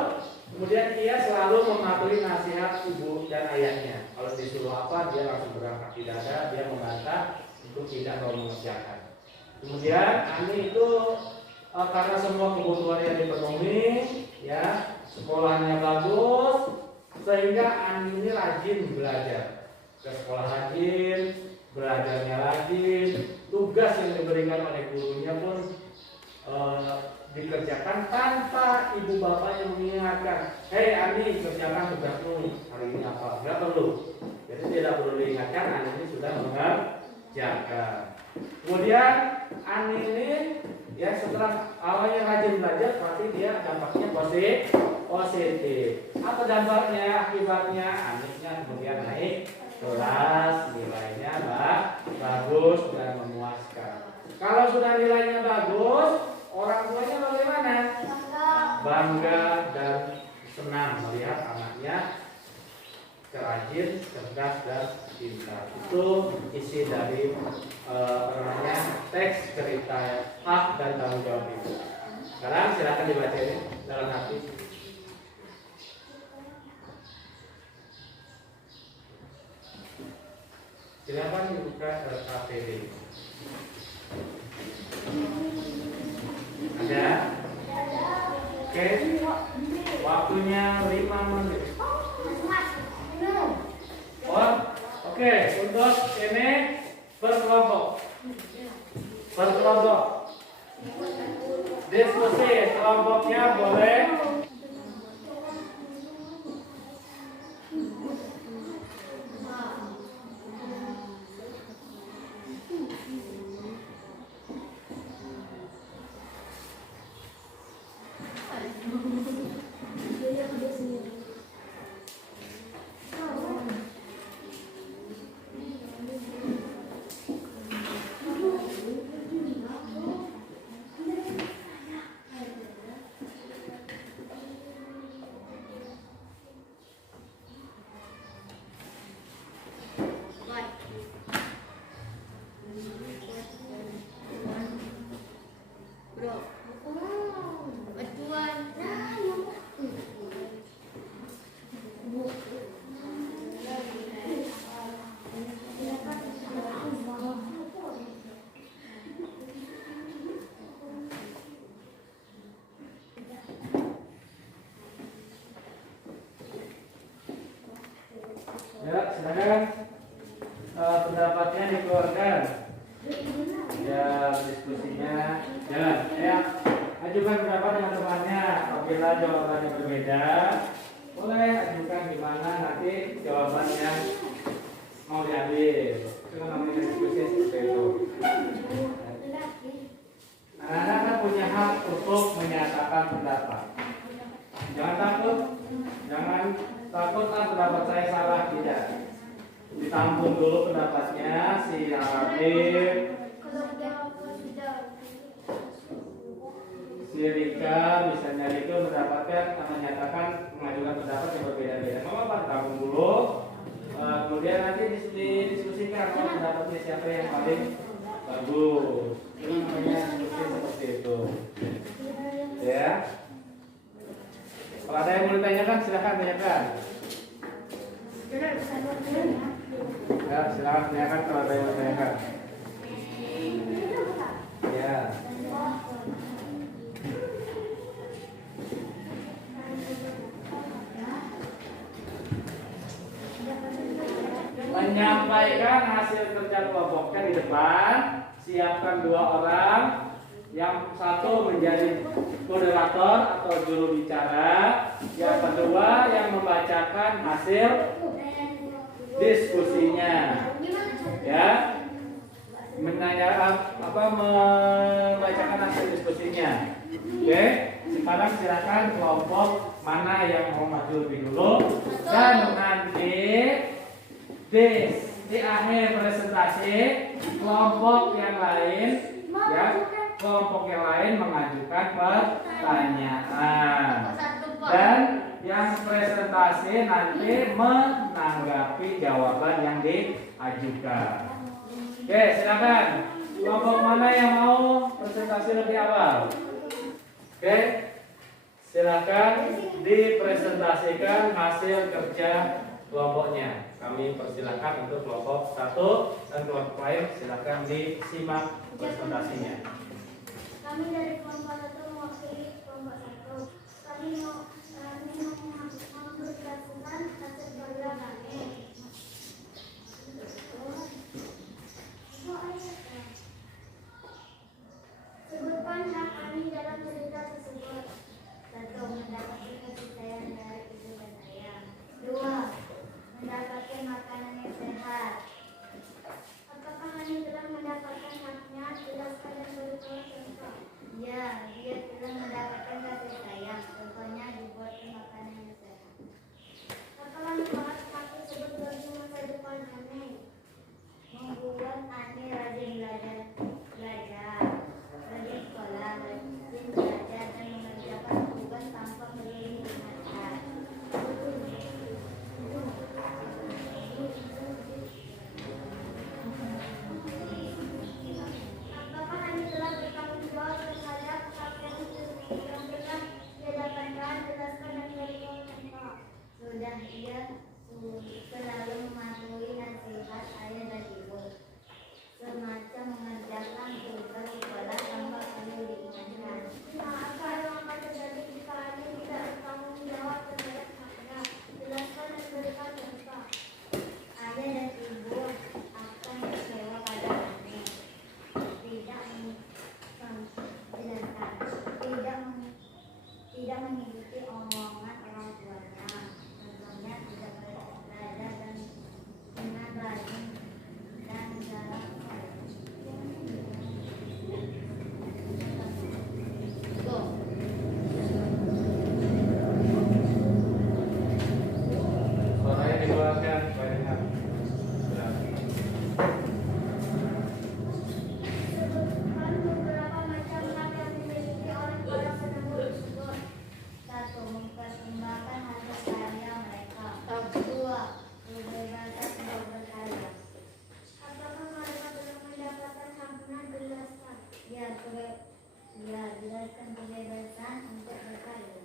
kemudian ia selalu mematuhi nasihat ibu dan ayahnya. Kalau disuruh apa, dia langsung berangkat. Tidak ada, dia membantah untuk tidak mau mengerjakan. Kemudian Ani itu karena semua kebutuhannya dipenuhi, ya, sekolahnya bagus, sehingga Ani ini rajin belajar. Ke sekolah rajin, belajarnya rajin, tugas yang diberikan oleh gurunya pun dikerjakan tanpa ibu bapaknya mengingatkan. Hei Ani, kerjakan tugasmu hari ini apa? Enggak perlu. Jadi tidak perlu diingatkan, Ani ini sudah mengerjakan. Kemudian Ani ini, ya, setelah awalnya rajin belajar, berarti dia dampaknya positif. Apa dampaknya? Akibatnya Aninya kemudian naik kelas, nilainya bagus dan memuaskan. Kalau sudah nilainya bagus, orang tuanya bagaimana? Bangga dan senang melihat anaknya rajin, cerdas dan pintar. Itu isi dari teks cerita hak dan tanggung jawab itu. Sekarang silakan dibaca ini dalam hati. Silakan dibuka KTP. Ada? Oke. Waktunya 5 menit. Oh, oke. Untuk ini berkelompok. Diskusi kelompoknya boleh. berdasarkan pendapatnya dikeluarkan. Ya, diskusinya jalan. Ya, ajukan pendapat dengan temannya. Apabila jawabannya berbeda, boleh ajukan gimana nanti jawaban yang mau diambil. Itu namanya diskusi seperti itu. Anak-anak kan punya hak untuk menyatakan pendapat. Jangan takut, pendapat saya salah, tidak. Ditampung dulu pendapatnya si Arabim, si Rika, misalnya itu menyatakan mengajukan pendapat yang berbeda-beda. Mama apa tampung dulu, kemudian nanti didiskusikan pendapatnya siapa yang paling bagus. Itu namanya diskusi seperti itu. Ya. Kalau ada yang mau ditanyakan silahkan tanyakan. Ya, silakan tanyakan kalau ada yang mau tanyakan. Ya. Menyampaikan hasil kerja kelompoknya di depan, siapkan 2 orang, yang satu menjadi moderator atau juru bicara, yang kedua yang membacakan hasil diskusinya. Ya, membacakan hasil diskusinya. Oke, sekarang silakan kelompok mana yang mau maju lebih dulu, dan nanti di akhir presentasi kelompok yang lain mengajukan pertanyaan, dan yang presentasi nanti menanggapi jawaban yang diajukan. Oke, silakan. Kelompok mana yang mau presentasi lebih awal? Oke, silakan dipresentasikan hasil kerja kelompoknya. Kami persilakan untuk kelompok 1 dan kelompok lain silakan disimak presentasinya. Kami dari kelompok 1 mewakili kelompok 1. Kami mau mempresentasikan hasil kerja kami. Sebutkan hak kami dalam cerita tersebut. 1. Mendapatkan kasih sayang dari ibu dan ayah. 2. Mendapatkan makanan yang sehat. Apakah kami telah mendapatkan haknya? Jelaskan dan berikan contoh. Ya, dia telah mendapatkan kasih sayang. Contohnya dibuatkan makanan yang sehat. Apa manfaat hak tersebut bagi masa depan kami? Membuat kami rajin belajar, rajin sekolah, rajin belajar dan mengerjakan tugas tanpa melulu ingatkan. Apakah kami telah bertanggung jawab terhadap hak yang telah dia dapatkan? Jelaskan dan berikan contoh. Sudah, ia selalu mematuhi nasihat ayah dan ibu, semacam mengerjakan tugas sekolah tanpa perlu diingatkan. Apa yang akan terjadi jika ayah tidak bertanggung jawab terhadap haknya? Jelaskan dan berikan contoh. Ayah dan ibu akan kecewa pada aneh, tidak mengikuti omongan orang tuanya. Contohnya tidak belajar dan dengan rajin dan dalam Suaranya dikeluarkan banyak. sebutkan beberapa macam hak yang dimiliki oleh para penemu tersebut. 1. Mempersembahkan hasil karya mereka. 2. Kebebasan untuk berkarya. Apakah mereka telah mendapatkan haknya? Jelaskan. Ya, jelaskan kebebasan untuk berkarya.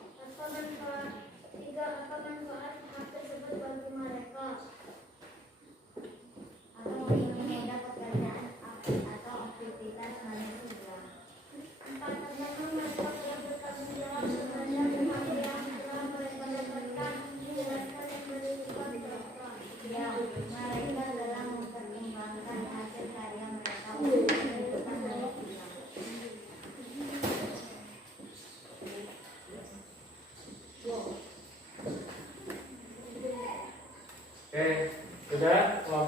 Apa manfaat? 3. Apa manfaat hak tersebut bagi mereka?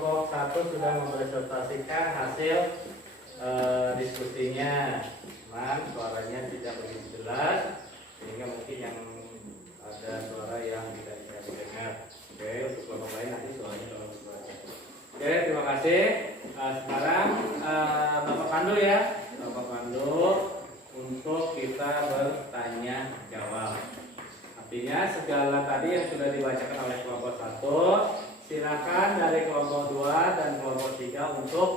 kelompok 1 sudah mempresentasikan hasil diskusinya, cuman suaranya tidak begitu jelas sehingga mungkin yang ada suara yang tidak bisa didengar. Oke, untuk kelompok lain nanti suaranya tolong dibaca. Oke, terima kasih. Sekarang Bapak Pandu ya, Bapak Pandu untuk kita bertanya jawab. Artinya segala tadi yang sudah dibacakan oleh kelompok 1, silakan dari kelompok 2 dan kelompok 3 untuk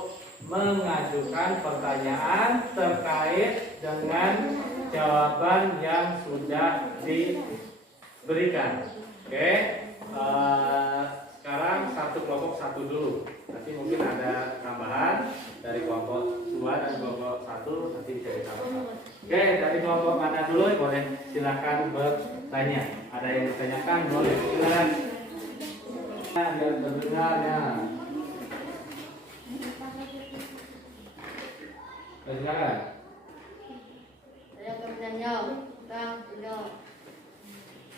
mengajukan pertanyaan terkait dengan jawaban yang sudah diberikan. Oke, sekarang satu kelompok 1 dulu. Nanti mungkin ada tambahan dari kelompok 2 dan kelompok 1 nanti bisa ditambahkan. Oke, dari kelompok mana dulu? Boleh silakan bertanya. Ada yang ditanyakan? Boleh silakan. Biar terdengarnya. Silakan. Saya bertanya tentang tidak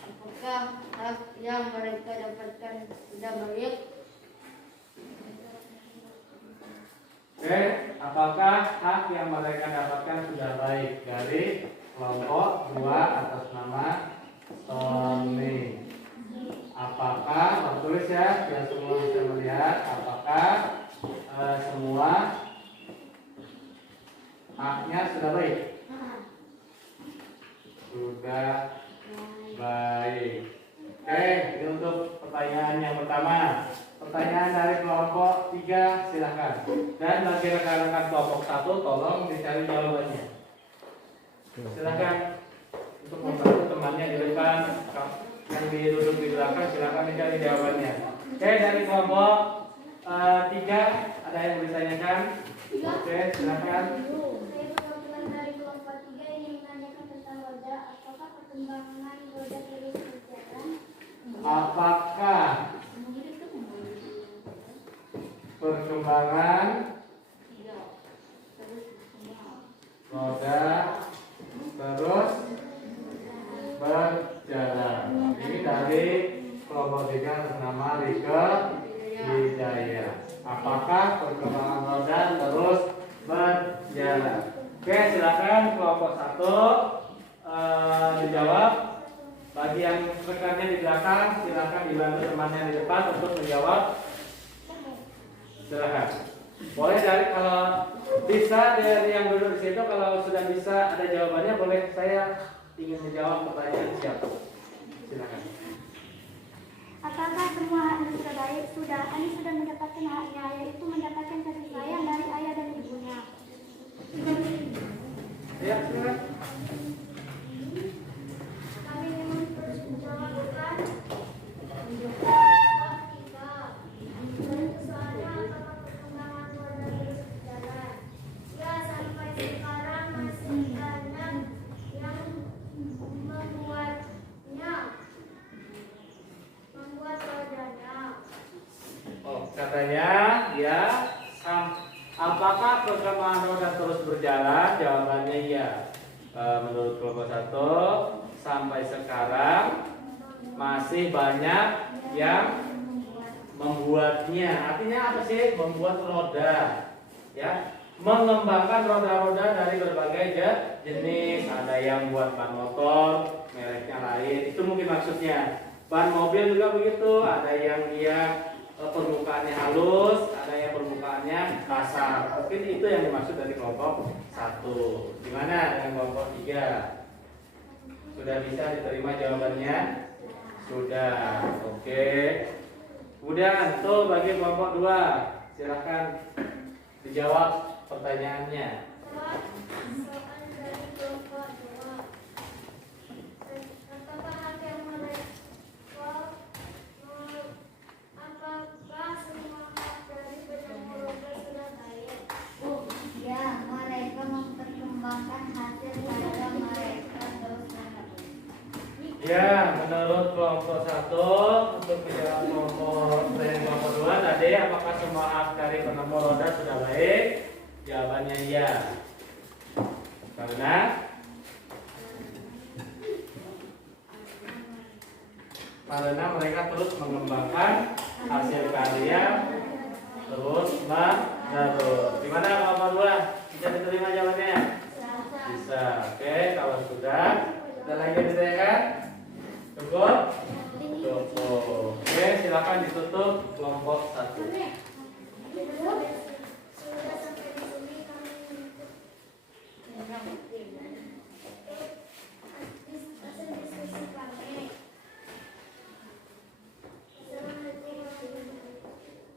apakah hak yang mereka dapatkan sudah baik? Oke, apakah hak yang mereka dapatkan sudah baik? Dari kelompok 2 atas nama Sony. Apakah, tulis ya, biar semua bisa melihat. Apakah semua haknya sudah baik? Sudah baik. Oke, ini untuk pertanyaan yang pertama. Pertanyaan dari kelompok 3 silakan. Dan bagi rekan-rekan kelompok 1 tolong dicari jawabannya. Silakan untuk membantu temannya di depan, yang duduk di belakang silakan dicari jawabannya. Oke, dari kelompok 3 ada yang ditanyakan? Oke, silakan. Saya perwakilan dari kelompok 3 ingin menanyakan tentang roda. Apakah perkembangan roda terus berjalan? Apakah perkembangan roda terus berjalan? Ini dari kelompok 3 atas nama Rike Wijaya. Apakah perkembangan roda terus berjalan? Oke, silakan kelompok 1 dijawab. Bagi yang rekannya di belakang, silakan dibantu temannya di depan untuk menjawab. Silakan. Boleh dari kalau bisa dari yang duduk di situ, kalau sudah bisa ada jawabannya, boleh saya ingin menjawab pertanyaan siapa? Silakan. Apakah semua haknya sudah baik? Sudah. Ani sudah mendapatkan haknya, yaitu mendapatkan kasih sayang dari ayah dan ibunya. Ya, silakan. Kami ingin terus menjawabkan soalnya apakah perkembangan roda terus berjalan? Ya, sampai sekarang masih banyak yang membuat rodanya. Oh, katanya ya. Apakah perkembangan roda terus berjalan? Jawabannya ya. Menurut kelompok 1 sampai sekarang masih banyak yang membuatnya. Artinya apa sih? Membuat roda, ya, mengembangkan roda-roda dari berbagai jenis. Ada yang buat ban motor, mereknya lain. Itu mungkin maksudnya. Ban mobil juga begitu. Ada yang dia permukaannya halus, ada yang permukaannya kasar. Mungkin itu yang dimaksud dari kelompok 1. Gimana dengan kelompok 3? Sudah bisa diterima jawabannya? Sudah. Oke. Kemudian tuh bagi kelompok 2, silakan dijawab pertanyaannya. Soal dari kelompok 2. Apakah hak yang mereka apakah semua hak dari penemu roda sudah baik? Ya, mereka memperkembangkan hasil karya mereka terus menerus. Ya, menurut kelompok 1 untuk menjawab kelompok 2 tadi, apakah semua hak dari penemu roda sudah baik? Jawabannya iya. Karena mereka terus mengembangkan hasil karya menurut. Gimana kelompok 2? Bisa diterima jawabannya? Bisa. Oke, kalau sudah, kita lagi ditanyakan. Cukup? Cukup. Oke, silakan ditutup kelompok 1.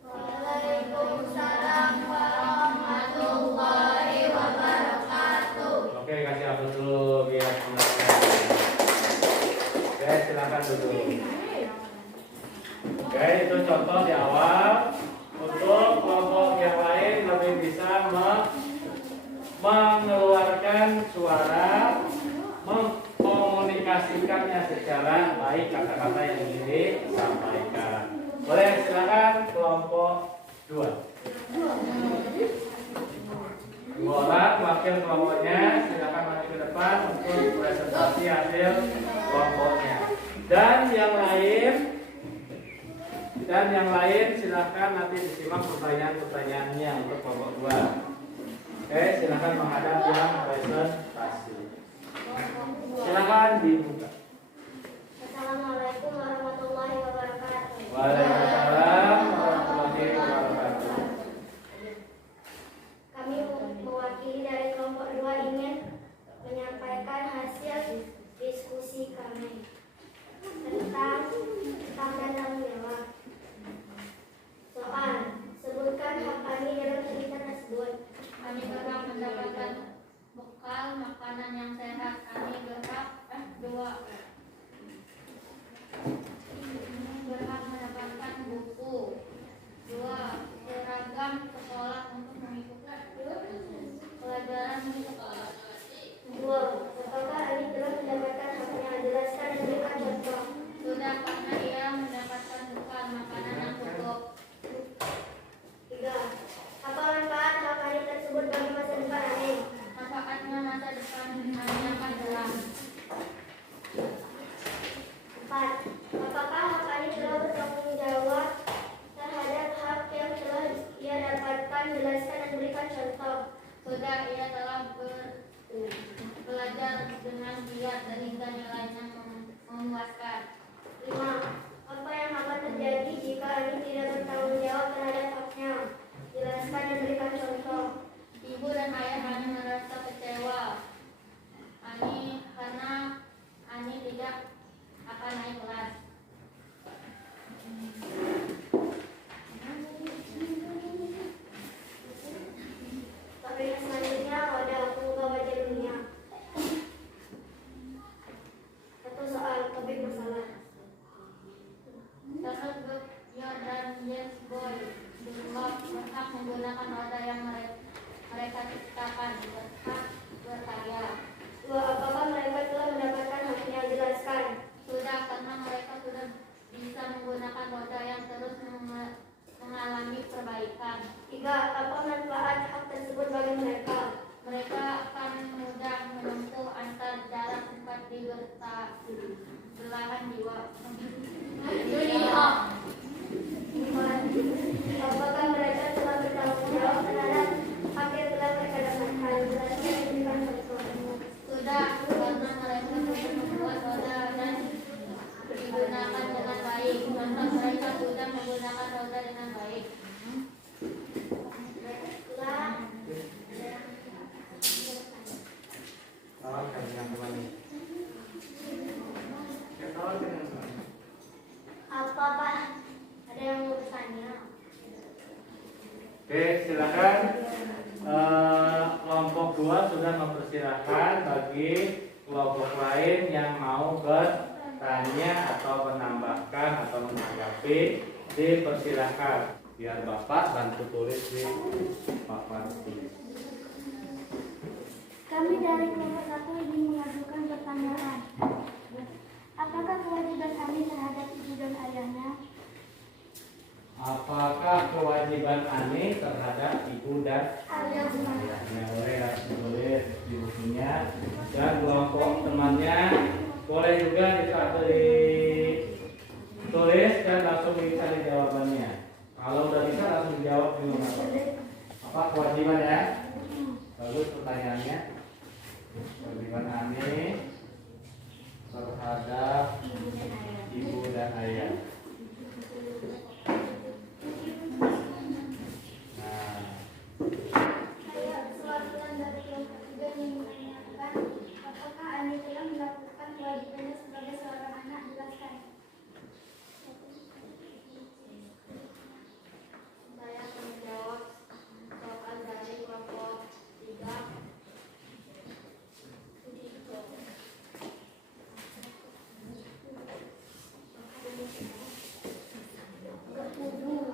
Waalaikumsalam warahmatullahi wabarakatuh. Oke, kasih aplaus dulu biar semangat. Oke, silakan duduk. Oke, itu contoh di awal. Untuk kelompok yang lain lebih bisa mengeluarkan suara, mengkomunikasikannya secara baik kata-kata yang ingin disampaikan. Boleh, silakan kelompok 2. 2 orang wakil kelompoknya, silakan maju ke depan untuk presentasi hasil kelompoknya. Dan yang lain silakan nanti disimak pertanyaan-pertanyaannya untuk kelompok 2. Oke, silakan menghadap yang presentasi. Silakan dibuka. Assalamualaikum warahmatullahi wabarakatuh. Waalaikumsalam warahmatullahi wabarakatuh. Kami mewakili dari kelompok 2 ingin menyampaikan hasil diskusi kami tentang hak dan tanggung jawab. Soal, sebutkan hak kami dalam cerita tersebut. Kami berhak mendapatkan bekal makanan yang sehat. Kami berhak mendapatkan buku. 2. Seragam sekolah untuk mengikuti pelajaran di sekolah. 2. Apakah Ali telah mendapatkan haknya? Jelaskan dan berikan contoh. Sudah, karena ia mendapatkan bekal makanan yang cukup. 3. Apa manfaat hak Ali tersebut bagi masa depan Ali? Manfaatnya masa depan hanya akan jelas. 4. Apakah hak Ali telah bertanggung jawab terhadap hak yang telah ia dapatkan? Jelaskan dan berikan contoh. Sudah, ia telah belajar dengan giat dan hingga nilainya memuaskan. 5. Apa yang akan terjadi jika Ali tidak bertanggung jawab terhadap haknya? Jelaskan dan berikan contoh. Ibu dan ayah hanya merasa kecewa karena Ani tidak akan naik kelas. Topik selanjutnya pada pembuka baca dunia. 1 soal topik masalah. Charles Goodyear dan James Boy Dunlop berhak menggunakan roda yang mereka ciptakan, berhak berkarya. 2. Apakah mereka telah mendapatkan haknya? Jelaskan. Sudah, karena mereka sudah bisa menggunakan roda yang terus mengalami perbaikan. 3. Apa manfaat hak tersebut bagi mereka? Mereka akan mudah menempuh antar jarak seperti belahan jiwa. 4. Apakah mereka telah bertanggung jawab terhadap hak yang telah mereka dapatkan? Jelaskan dan berikan contoh. Sudah, karena mereka sudah membuat roda dan digunakan dengan baik. Contoh, mereka sudah menggunakan roda dengan baik. Apakah ada yang mau bertanya? Oke, silakan. Kelompok 2 sudah mempersilahkan bagi kelompok lain yang mau bertanya atau menambahkan atau menanggapi, dipersilahkan. Biar Bapak bantu tulis di papan tulis. Kami dari kelompok 1 ingin mengajukan pertanyaan. Apakah kewajiban kami terhadap ibu dan ayahnya? Apakah kewajiban Ani terhadap ibu dan ayahnya? Boleh ditulis di bukunya. Dan kelompok temannya boleh juga ditulis dan langsung dicari jawabannya. Kalau udah bisa langsung jawab dulu apa kewajiban ya. Bagus pertanyaannya. Kewajiban Ani terhadap ibu dan ayah. Nah, Saya perwakilan dari kelompok 3 yang menanyakan apakah Ani telah melakukan kewajibannya sebagai seorang anak, jelaskan. Saya akan menjawab soal dari kelompok 3.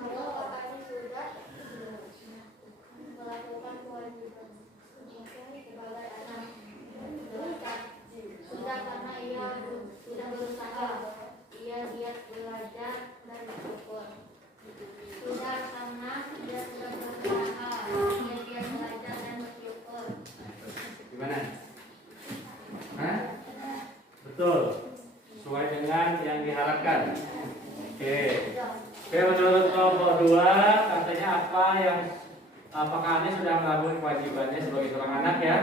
Kalau Ani sudah melakukan kewajiban sebagai anak, sudah karena ia sudah berusaha, ia giat belajar dan bersyukur. Sudah karena dia sudah berusaha, ia giat belajar dan bersyukur. gimana? Hah? Betul. Sesuai dengan yang diharapkan. Oke. Oke, menurut kelompok 2 katanya apakah Ani sudah melakukan kewajibannya sebagai seorang anak ya?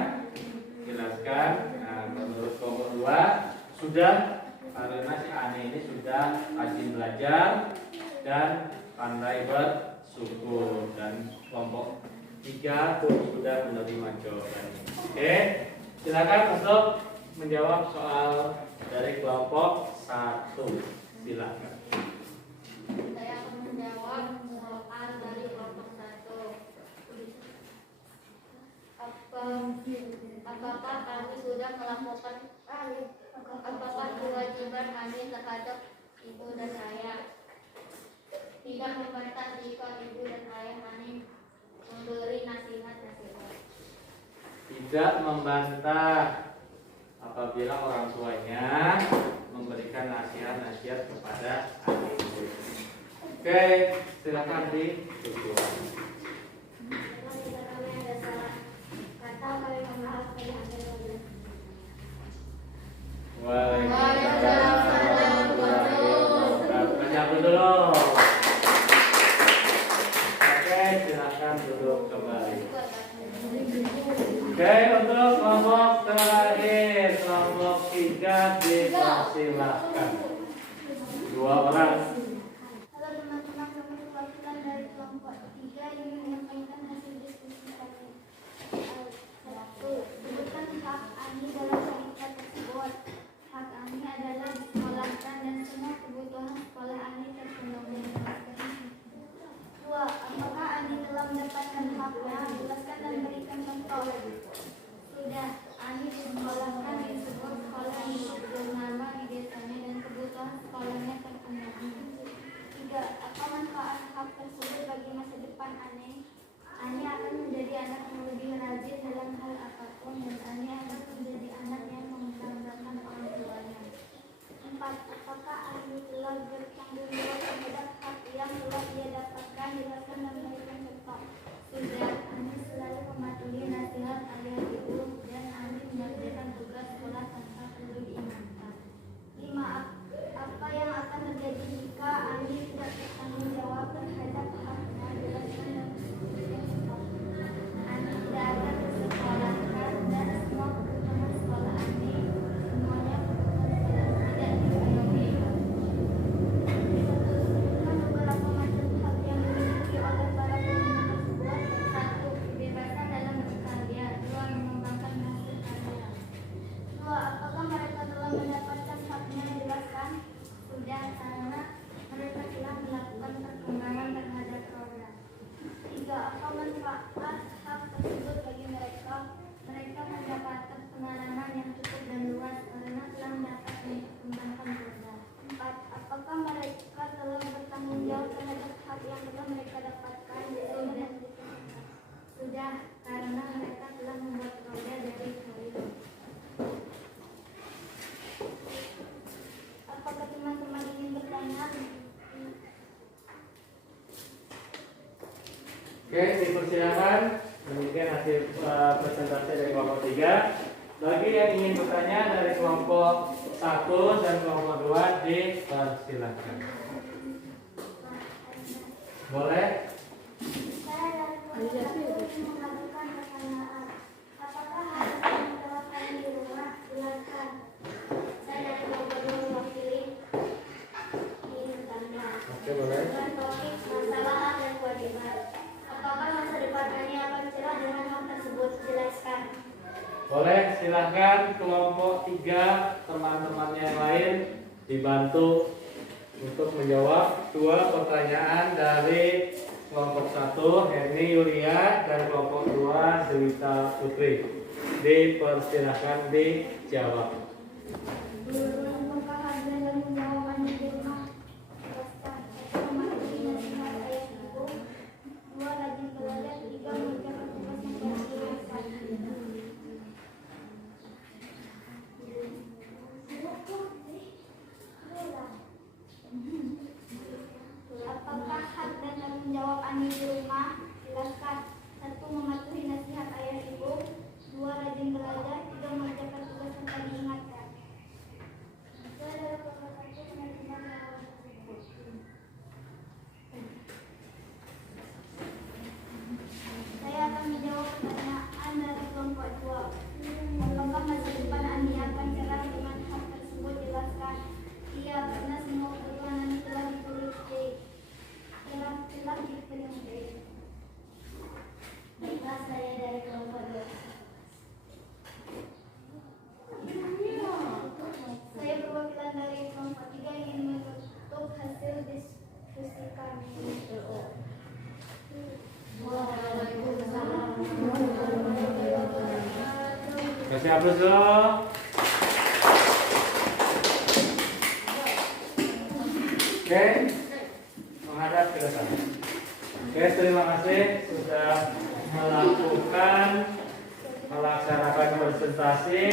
Jelaskan. Nah, menurut kelompok 2 sudah, karena si Ani ini sudah rajin belajar dan pandai bersyukur, dan kelompok 3 tuh sudah menerima jawabannya. Oke, silakan untuk menjawab soal dari kelompok 1. Silakan. Saya akan menjawab soal dari kelompok 1. Apakah kami sudah melakukan apakah kewajiban kami terhadap ibu dan ayah? Tidak membantah jika ibu dan ayah kami memberi nasihat-nasihat. Tidak membantah apabila orang tuanya memberikan nasihat-nasihat kepada adik. Oke, silakan ditutup. Jika kami ada salah kata, kami mohon maaf kepada Anda. Waalaikumsalam warahmatullahi wabarakatuh. Dulu. Oke, silakan duduk kembali. Oke, untuk kelompok terakhir, kelompok 3 dipersilakan. 2 orang. Halo teman-teman, kami perwakilan dari kelompok 3 yang menyampaikan hasil diskusi kami. 1. Sebutkan hak Ani dalam sertifikat tersebut. Hak Ani adalah disekolahkan dan semua kebutuhan sekolah Ani terpenuhi. 2. Apakah Ani telah mendapatkan haknya? Jelaskan dan berikan contoh. Sudah, Ani disekolahkan di sebuah sekolah yang bernama di desanya dan kebutuhan sekolahnya terpenuhi. 3. Apa manfaat hak tersebut bagi masa depan Ani? Ani akan menjadi anak yang lebih rajin dalam hal apapun dan Ani akan menjadi anak yang membanggakan orang tuanya. 4. Apakah Ani telah bertanggung jawab terhadap hak yang telah ia dapatkan? Jelaskan dan berikan contoh. Sudah, Ani selalu mematuhi nasihat ayah ibu dan Ani mengerjakan tugas sekolah tanpa perlu diingatkan. 5. Apa yang akan terjadi jika Ani tidak bertanggung jawab terhadap haknya? Jelaskan dan berikan contoh. Ani tidak akan disekolahkan dan semua kebutuhan sekolah Ani semuanya tidak dipenuhi. 1. Beberapa macam hak yang dimiliki oleh para pengguna tersebut. 1. Kebebasan dalam berkarya. 2. Mengembangkan hasil karya. 2. Apakah mereka telah mendapatkan haknya? Jelaskan. Sudah, karena mereka telah melakukan perkembangan terhadap program. 3. Apa manfaat hak tersebut bagi mereka? Mereka mendapatkan pengalaman yang cukup dan luas karena telah mendapat mengembangkan program. 4. Apakah mereka telah bertanggung jawab terhadap hak yang telah mereka dapatkan? Sudah, karena mereka telah membuat program dari kayu. Apakah teman-teman ingin bertanya? Oke, dipersilakan. Demikian hasil presentasi dari kelompok 3. Bagi yang ingin bertanya dari kelompok 1 dan kelompok 2 dipersilakan. Boleh? Saya dari kelompok 1 mengajukan pertanyaan. Apakah harus menjawabkan di rumah? Silakan. Saya dari kelompok 2 mewakili ini bertanya. Oke, boleh. Dengan topik masalah hak dan kewajiban. Apakah masa depan Ani akan cerah dengan hal tersebut? Jelaskan. Boleh, silahkan kelompok 3 teman-temannya yang lain dibantu untuk menjawab 2 pertanyaan dari kelompok 1 Herni Yulia dan kelompok 2 Zelita Putri. Dipersilahkan dijawab. Apakah harus menjawabkan di rumah? Jelaskan. 1. Mematuhi nasihat ayah ibu. 2. Rajin belajar. 3. Mengerjakan tugas yang telah diberikan. Apakah hak dan tanggung jawab Ani di rumah? Jelaskan. 1. Mematuhi nasihat ayah ibu. 2. Rajin belajar. 3. Mengerjakan tugas yang telah diingatkan. Saya dari kelompok 1 menerima jawaban tersebut. Saya akan menjawab pertanyaan dari kelompok 2. Apakah masa depan Ani akan cerah dengan hal tersebut? Jelaskan. Iya, karena semua kebutuhan Ani telah ditulis telah dipenuhi. Baiklah, saya dari kelompok 2. Saya perwakilan dari kelompok 3 ingin menutup hasil diskusi kami. Kasih aplaus dulu. Oke, menghadap ke depan. Oke, terima kasih sudah melaksanakan presentasi.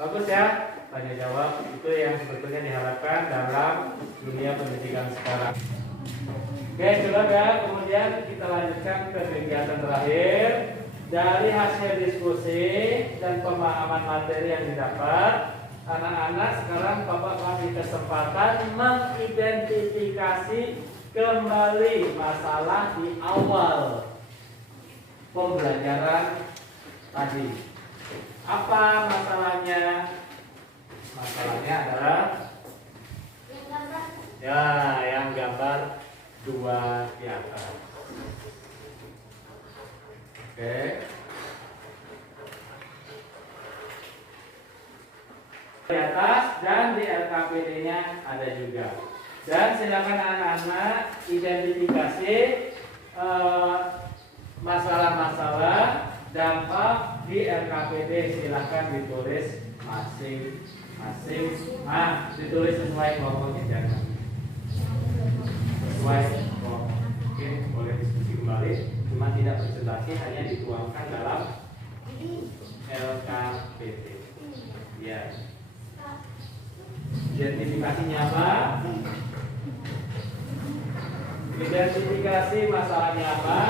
Bagus ya, tanya jawab itu yang sebetulnya diharapkan dalam dunia pendidikan sekarang. Oke, coba ya, kemudian kita lanjutkan ke kegiatan terakhir. Dari hasil diskusi dan pemahaman materi yang didapat, anak-anak sekarang Bapak kasih kesempatan mengidentifikasi kembali masalah di awal pembelajaran tadi. Apa masalahnya? Masalahnya adalah ya yang gambar 2 di atas. Oke. Di atas dan di LKPD-nya ada juga. Dan silakan anak-anak identifikasi masalah-masalah dampak di LKPD, silakan ditulis masing-masing. Ditulis sesuai kelompoknya, jangan sesuai kelompok. Oke, boleh diskusi kembali. Cuma tidak presentasi, hanya dituangkan dalam LKPD. Ya. Identifikasinya apa? Identifikasi masalahnya apa,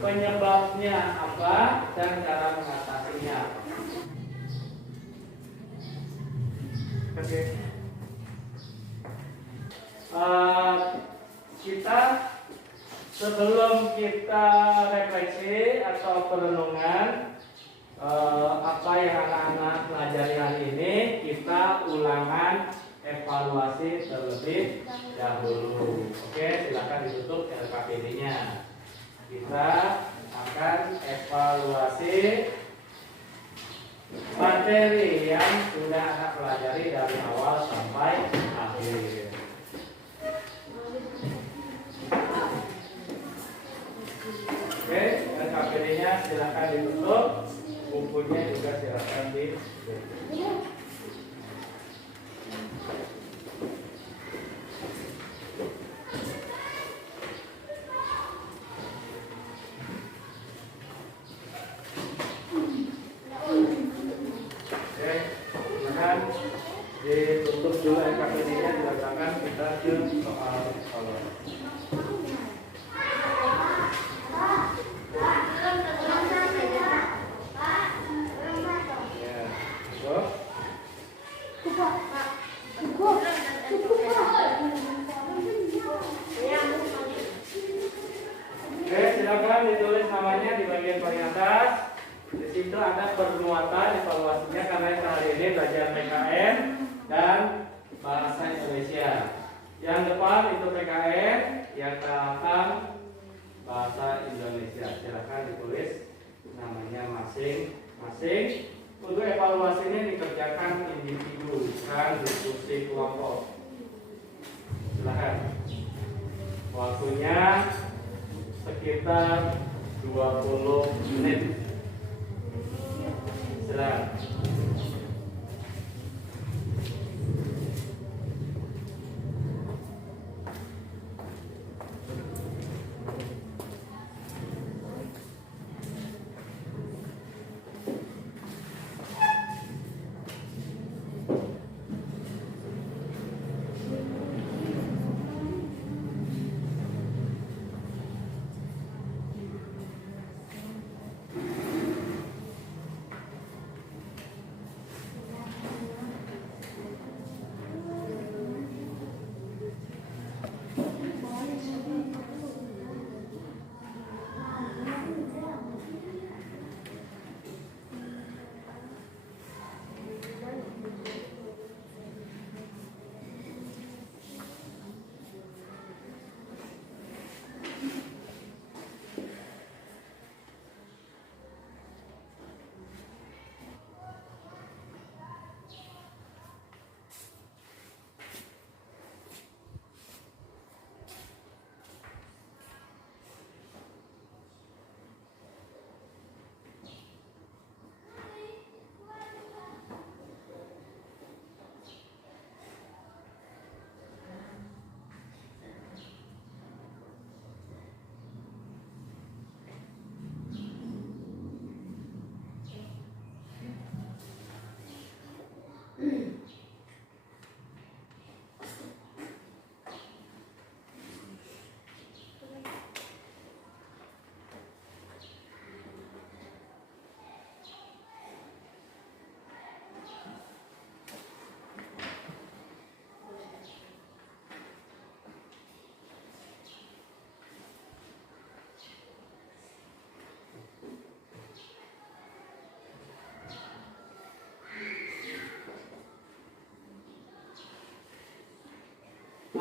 penyebabnya apa, dan cara mengatasinya. Oke. Kita sebelum kita refleksi atau perenungan apa yang anak-anak pelajari hari ini, kita ulangan evaluasi terlebih dahulu. Oke, silakan ditutup LKPD-nya. Kita akan evaluasi materi yang sudah anak pelajari dari awal sampai akhir. Oke, LKPD-nya silakan ditutup, bukunya juga silakan ditutup. Oke, kemudian ditutup dulu LKPD-nya, silakan kita ke soal soal. Ya, namanya di bagian paling atas. Di situ ada permuatan evaluasinya karena yang hari ini belajar PKN dan bahasa Indonesia. Yang depan itu PKN, yang belakang bahasa Indonesia. Silakan ditulis namanya masing-masing. Untuk evaluasi ini dikerjakan individu, bukan diskusi kelompok. Silakan. Waktunya sekitar 20 menit. Silakan.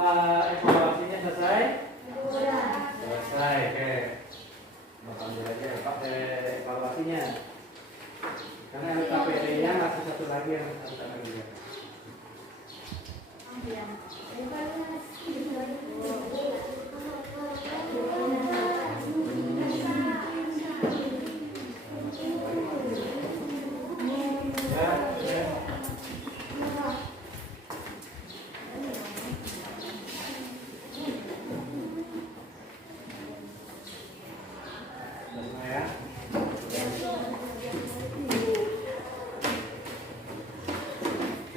Evaluasinya selesai? Selesai, oke. Bapak ambil aja Pak evaluasinya. Karena LKPD-nya masih satu lagi yang harus kita ambil.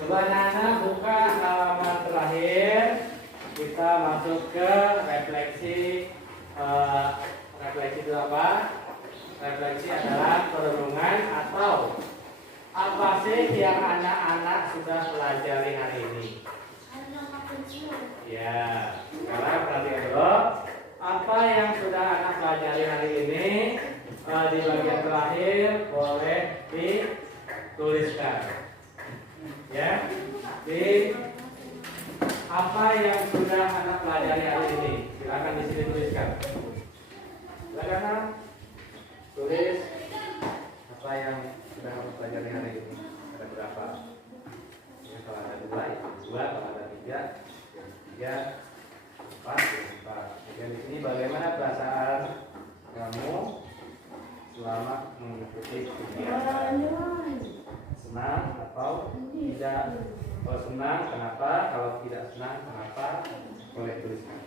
Coba Nana buka halaman terakhir. Kita masuk ke refleksi. Refleksi itu apa? Refleksi adalah perenungan atau apa sih yang anak-anak sudah pelajari hari ini? Ya, sekarang perhatikan dulu. Apa yang sudah anak pelajari hari ini? Di bagian terakhir boleh dituliskan. Ya, di apa yang sudah anak pelajari hari ini? Silakan di sini tuliskan. Silakan tulis apa yang sudah kamu pelajari hari ini. Ada berapa? Ya, kalau ada dua, ya dua. Kalau ada tiga, ya empat. Dan di sini bagaimana perasaan kamu selama mengikuti kegiatan? Senang atau tidak? Kalau senang, kenapa? Kalau tidak senang, kenapa? Boleh tuliskan.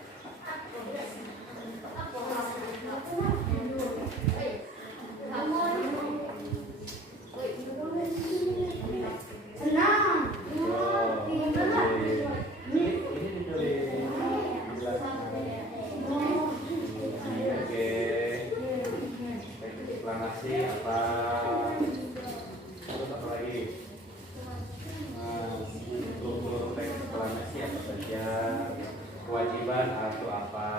Senang. Ini ditulis. Oke. Eksplanasi apa? Terus apa lagi? Struktur eksplanasi apa saja? Kewajiban atau apa?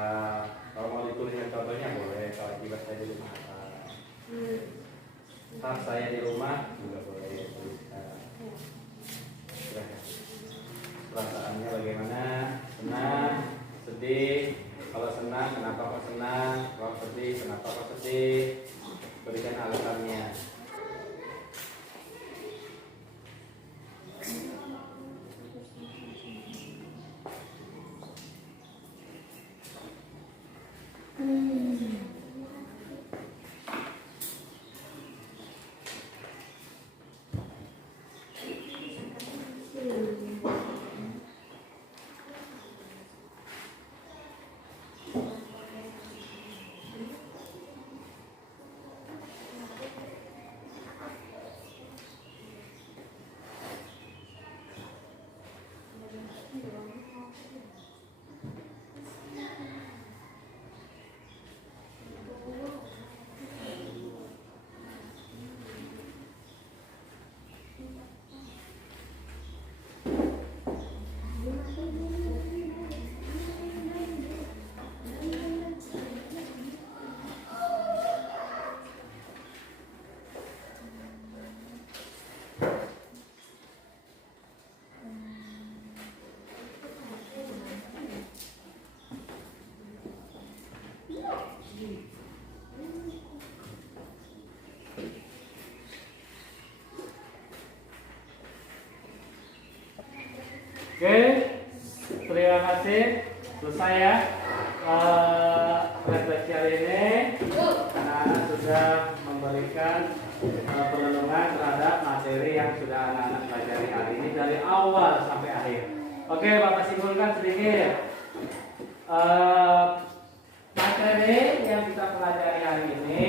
Kalau mau dituliskan contohnya boleh. Kewajiban saya ditulis apa? Saat saya di rumah juga boleh. Perasaannya bagaimana? Senang, sedih. Kalau senang, kenapa kok senang? Kalau sedih, kenapa kok sedih? Berikan alasannya. Oke, terima kasih. Selesai ya refleksi hari ini. Anak-anak sudah memberikan penelungan terhadap materi yang sudah anak-anak pelajari hari ini dari awal sampai akhir. Oke, Bapak simpulkan sedikit. Materi yang kita pelajari hari ini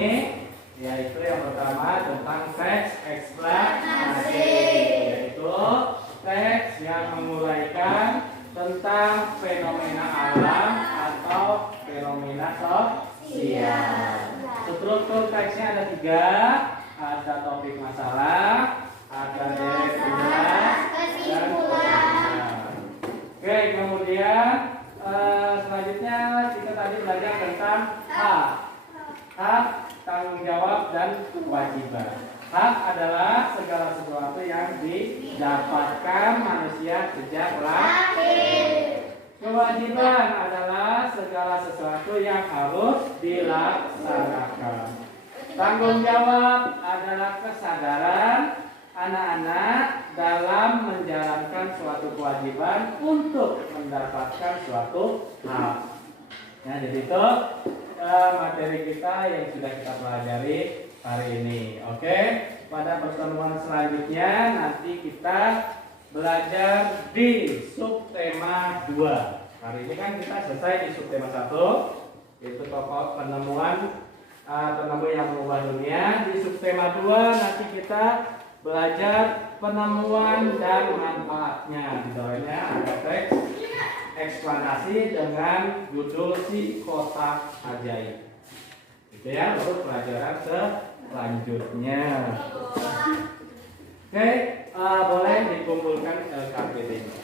yaitu yang pertama tentang teks eksplanasi, yaitu teks yang menguraikan tentang fenomena alam atau fenomena sosial. Struktur teksnya ada 3, ada topik masalah, ada deret jelas, dan kesimpulan. Oke, kemudian selanjutnya kita tadi belajar tentang hak, tanggung jawab, dan kewajiban. Hak adalah segala sesuatu yang didapatkan manusia sejak lahir. Kewajiban adalah segala sesuatu yang harus dilaksanakan. Tanggung jawab adalah kesadaran anak-anak dalam menjalankan suatu kewajiban untuk mendapatkan suatu hak. Nah, jadi itu materi kita yang sudah kita pelajari hari ini. Oke, pada pertemuan selanjutnya nanti kita belajar di subtema 2. Hari ini kan kita selesai di subtema 1, yaitu pokok penemuan penemu yang mengubah dunia. Di subtema 2 nanti kita belajar penemuan dan manfaatnya. Di dalamnya ada teks eksplanasi dengan judul si kotak ajaib. Itu ya, baru pelajaran selanjutnya. Oke, boleh dikumpulkan KPD-nya.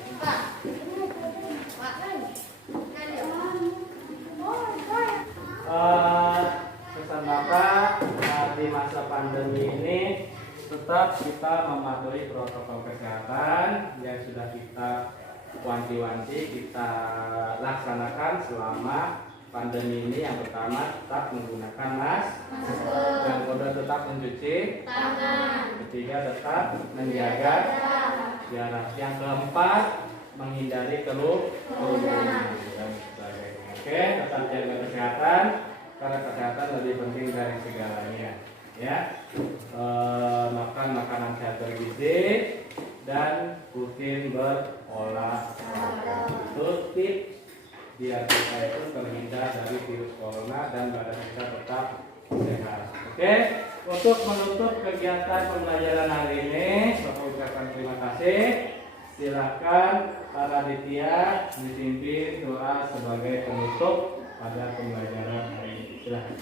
Pesan Bapak, di masa pandemi ini tetap kita mematuhi protokol kesehatan yang sudah kita wanti-wanti, kita laksanakan selama pandemi ini. Yang pertama, tetap menggunakan masker. Yang kedua, tetap mencuci tangan. Ketiga, tetap menjaga jarak. Yang keempat, menghindari kerumunan dan sebagainya. Oke, tetap jaga kesehatan karena kesehatan lebih penting dari segalanya. Ya, makan makanan sehat bergizi dan rutin berolahraga. Itu tips biar kita itu terhindar dari virus corona dan badan kita tetap sehat. Oke, untuk menutup kegiatan pembelajaran hari ini, saya ucapkan terima kasih. Silakan Pak Raditya dipimpin doa sebagai penutup pada pembelajaran hari ini. Silakan.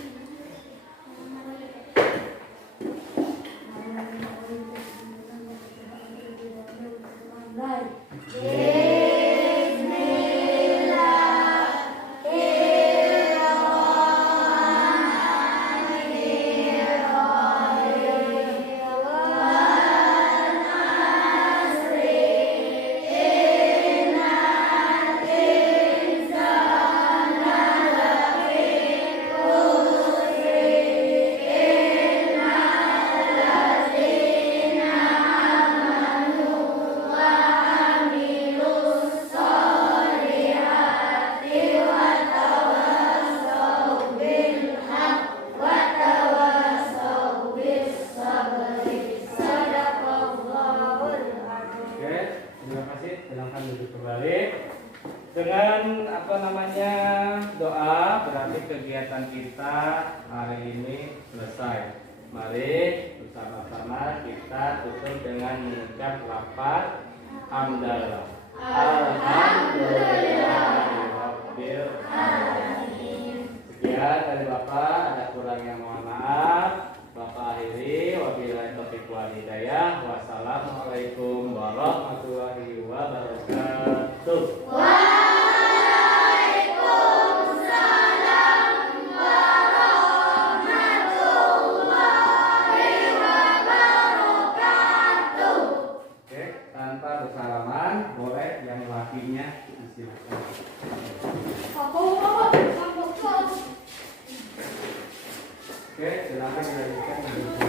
selesai. Mari bersama-sama kita tutup dengan mengucap lafaz hamdalah. Alhamdulillahirabbil alamin. Sekian dari Bapak, ada kurangnya mohon maaf. Bapak akhiri, wabillahi taufiq wal hidayah. Wassalamualaikum warahmatullahi wabarakatuh. Oke, tanpa bersalaman, boleh yang lakinya disilakan. Oke, silakan dilanjutkan.